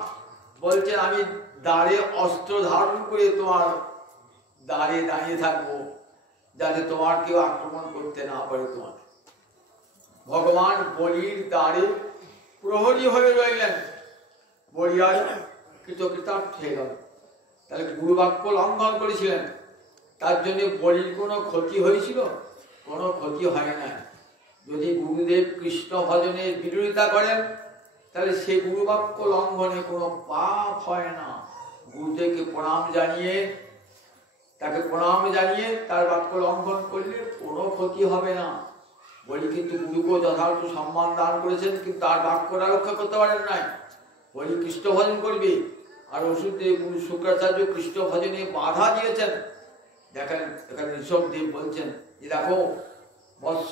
বলছেন আমি দাঁড়িয়ে অস্ত্র ধারণ করে তোমার দাঁড়িয়ে থাকবো, যাতে তোমার কেউ আক্রমণ করতে না পারে। তোমার ভগবান বলির দ্বারে প্রহরী হয়ে রইলেন, বলি আর কৃতকৃতার্থ হয়ে গেল। তাহলে গুরুবাক্য লঙ্ঘন করেছিলেন, তার জন্য বলির কোনো ক্ষতি হয়েছিল? কোনো ক্ষতি হয় না। যদি গুরুদেব কৃষ্ণ ভজনের বিরোধিতা করেন, তাহলে সেই গুরুবাক্য লঙ্ঘনে কোনো পাপ হয় না। গুরুদেবকে প্রণাম জানিয়ে, তাকে প্রণাম জানিয়ে তার বাক্য লঙ্ঘন করলে কোনো ক্ষতি হবে না। বলি কিন্তু গুরুকে যথার্থ সম্মান দান করেছেন, কিন্তু তার বাক্যটা রক্ষা করতে পারেন নাই। বলি কৃষ্ণ ভজন করবে, আর ওষুধদেব গুরু শুক্রাচার্য কৃষ্ণ ভজনে বাধা দিয়েছেন। দেখেন এখানে ঋষভদেব বলছেন যে দেখো বৎস,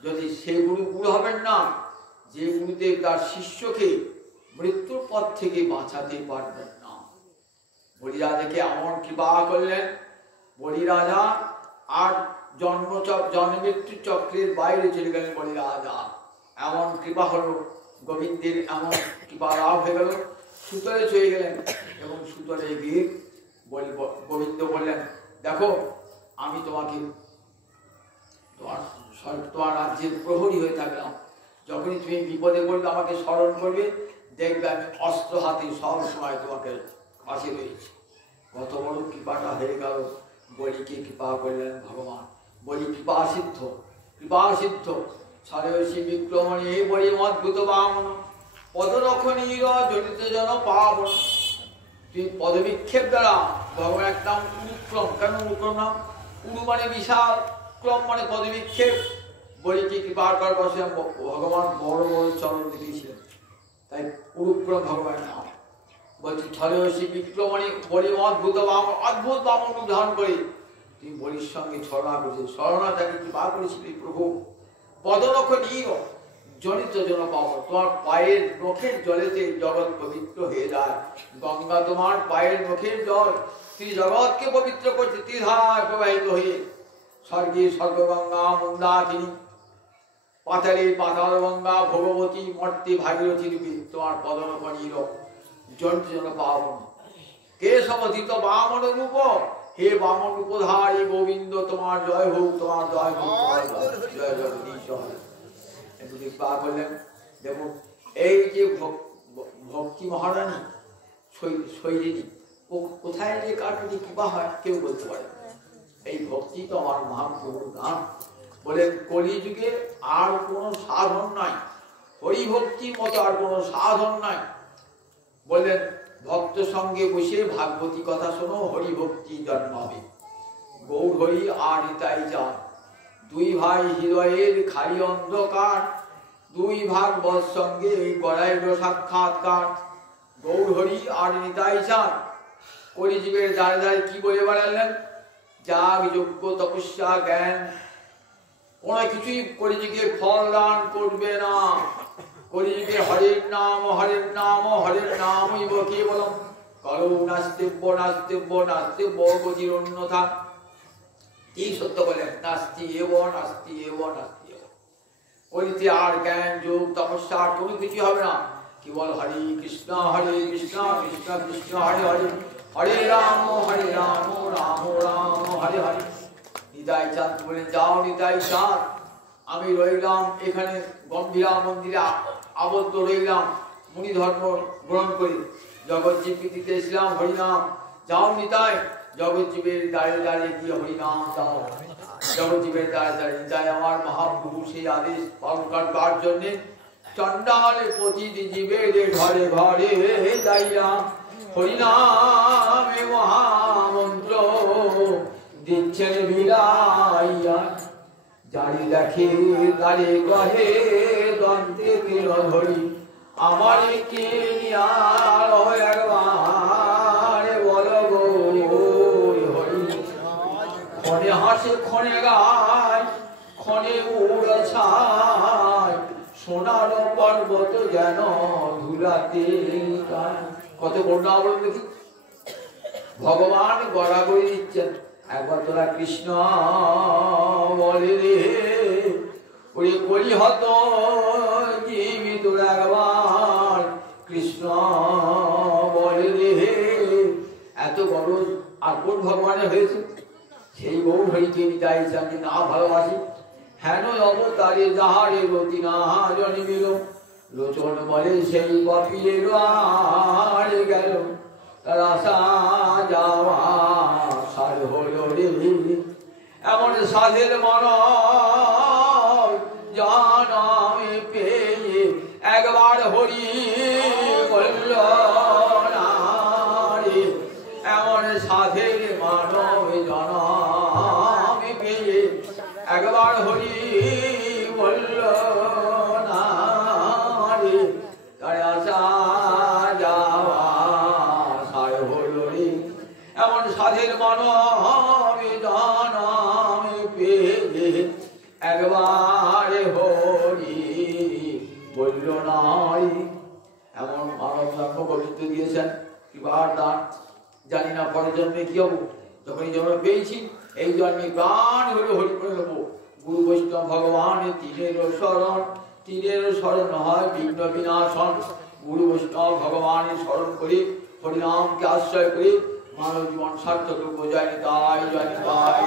যদি সে গুরু হবেন না যে গুরুদেব তার শিষ্যকে মৃত্যুর পথ থেকে বাঁচাতে পারবেন না। বলি রাজাকে এমন কৃপা করলেন, বলি রাজা আর জন্মমৃত্যু চক্রের বাইরে চলে গেলেন। বলি রাজা এমন কৃপা হলো, গোবিন্দের এমন কৃপা লাভ হয়ে গেল, সুতলে চলে গেলেন। এবং সুতলে গিয়ে গোবিন্দ বললেন দেখো আমি তোমাকে তোমার রাজ্যের প্রহরী হয়ে থাকলাম, যখনই তুমি বিপদে পড়বে আমাকে স্মরণ করবে, দেখবে আমি অস্ত্র হাতে সব সময় তোমাকে পাশে রয়েছি। কত বড় কৃপাটা হয়ে গেল, বলিকে কৃপা করলেন ভগবান। বলি কৃপা সিদ্ধ সারেশী বিক্রমণী এই বলি অদ্ভুত বামন পদরক্ষণীর জড়িত জন পাবন। তুই পদবিক্ষেপ দ্বারা ভগবান এক নাম উরুক্রম, কেন উরুক্রম নাম? উরু মানে বিশাল, ক্রম মানে পদবিক্ষেপ। বলিকে কৃপা করার বসে ভগবান বড় বড় চরণ দেখিয়েছিলেন, তাই উরুক্রম ভগবানের নাম। বলছি ছড়েশী বিক্রমণী বলি অদ্ভুত বামন, অদ্ভুত বামন রূপ ধারণ করে তুমি বলির সঙ্গে ছড়না করেছে, ছড়না তাকে কৃপা করেছিলি প্রভু। পদনখনীর জনিত জন পাবন, তোমার পায়ের নখের জলেতে জগৎ পবিত্র হয়ে যায়। গঙ্গা তোমার পায়ের নখের জল জগৎকে পবিত্র করছে, ত্রিধারায় প্রবাহিত হয়ে। স্বর্গে স্বর্গগঙ্গা মন্দাকিনী, পাতালে পাতাল গঙ্গা ভগবতী, মর্তে ভাগীরথী রূপী তোমার পদনখনীর জনিত জন পাবন। কেশবধিত বামন রূপ, হে বামন রূপধারী গোবিন্দ তোমার জয় হোক, তোমার জয় হোক, জয় জগদীশ হয়। কৃপা করলেন। দেখুন এই যে ভক্তি মহারানী শৈলিনী, ও কোথায় যে কার প্রতি কৃপা হয় কেউ বলতে পারে। এই ভক্তি তো আমার মহাপ্রভুর দান। বলেন কলিযুগে আর কোনো সাধন নাই, হরিভক্তির মতো আর কোনো সাধন নাই। বললেন ভক্ত সঙ্গে বসে ভাগবতী কথা শোনো, হরিভক্তি জন্মাবে। গৌর হরি আর নিতাই চান, দুই ভাই হৃদয়ের খালি অন্ধকার, দুই ভাগ বৎ সঙ্গে এই গড়াইল সাক্ষাৎকার। গৌর হরি আর নিতাই চান কলিযুগের দ্বারে দ্বারে কি বলে বেড়ালেন? যাগ যজ্ঞ তপস্যা জ্ঞান কোনো কিছুই কলিযুগে ফল দান করবে না। কলিযুগে হরের নাম হরের নামইব কেবলম করৌ নাস্তিব্য নাস্তিব্য নাস্তিব্য গতির অন্যথা। এই সত্য বলেন, নাস্তি এব নাস্তি এব নাস্তি এব। কলিতে আর জ্ঞান যোগ তপস্যা কোনো কিছু হবে না, কেবল হরে কৃষ্ণ কৃষ্ণ কৃষ্ণ হরে হরে, হরে রাম রাম রাম হরে হরে। নিতাই চাঁদ বলে যাও নিতাই চাঁদ, আমি রইলাম এখানে গম্ভীরা মন্দিরে আবদ্ধ রইলাম, মুনি ধর্ম গ্রহণ করি, জগৎজীব দিতে এসলাম হরিনাম। যাও নিতাই, জগৎজীবের দাঁড়িয়ে দাঁড়িয়ে গিয়ে হরিনাম যাও। জগৎজীবের দাঁড়িয়ে দাঁড়িয়ে নিতাই আমার মহাপ্রভু সেই আদেশ পালন করবার জন্য চণ্ডালে প্রতিটি জীবের ঘরে ঘরে যাইয়া হরিনামে মহামন্ত্র দিচ্ছেন বিলাইয়া। জানি দেখে তারে কহে দন্তে তিল ধরি, আমার কে নিয়ার একবার বলো গো হরি। ক্ষণে হাসে ক্ষণে গায় ক্ষণে উড়ে ছায়, সোনার পর্বত যেন ধুলাতে গায়। কত বর্ণনা বলুন দেখি। ভগবান গড়াগড়ি দিচ্ছেন, একবার তোরা কৃষ্ণ বলে রে ওরে কলি হত জীবি তোরা একবার কৃষ্ণ বলে রে। এত বড় আপন ভগবানের হয়েছে, সেই বউ হরিকে নিতাই চাঁদি না ভালোবাসি। হেন অবতারে যাহারে গতি না জন্মিল, লোচন বলে সেই কপিলের আর গেল, তার আশা যাওয়া সার হলো রে। এমন সাধের মন জানামে পেয়ে একবার হরি বলল না রে। এমন সাধের মানব জনমে পেয়ে একবার হরি বলল না রে, তার আশা যাওয়া সার হলো রে। এমন সাধের মানব জনমে পেয়ে একবার হরি বলল না রে। এমন মানব জন্ম গোবিন্দ দিয়েছেন, কিবার দান জানি না পরের জন্মে কি হবো। যখন এই জন্ম পেয়েছি, এই জন্মে গান হলে হরি করে নেবো। গুরু বৈষ্ণব ভগবান তীরের শরণ হয় বিঘ্ন বিনাশন। গুরু বৈষ্ণব ভগবানের স্মরণ করে হরিনামকে আশ্রয় করে মানব জীবন সার্থক রূপ জয় নিতাই জয় নিতাই।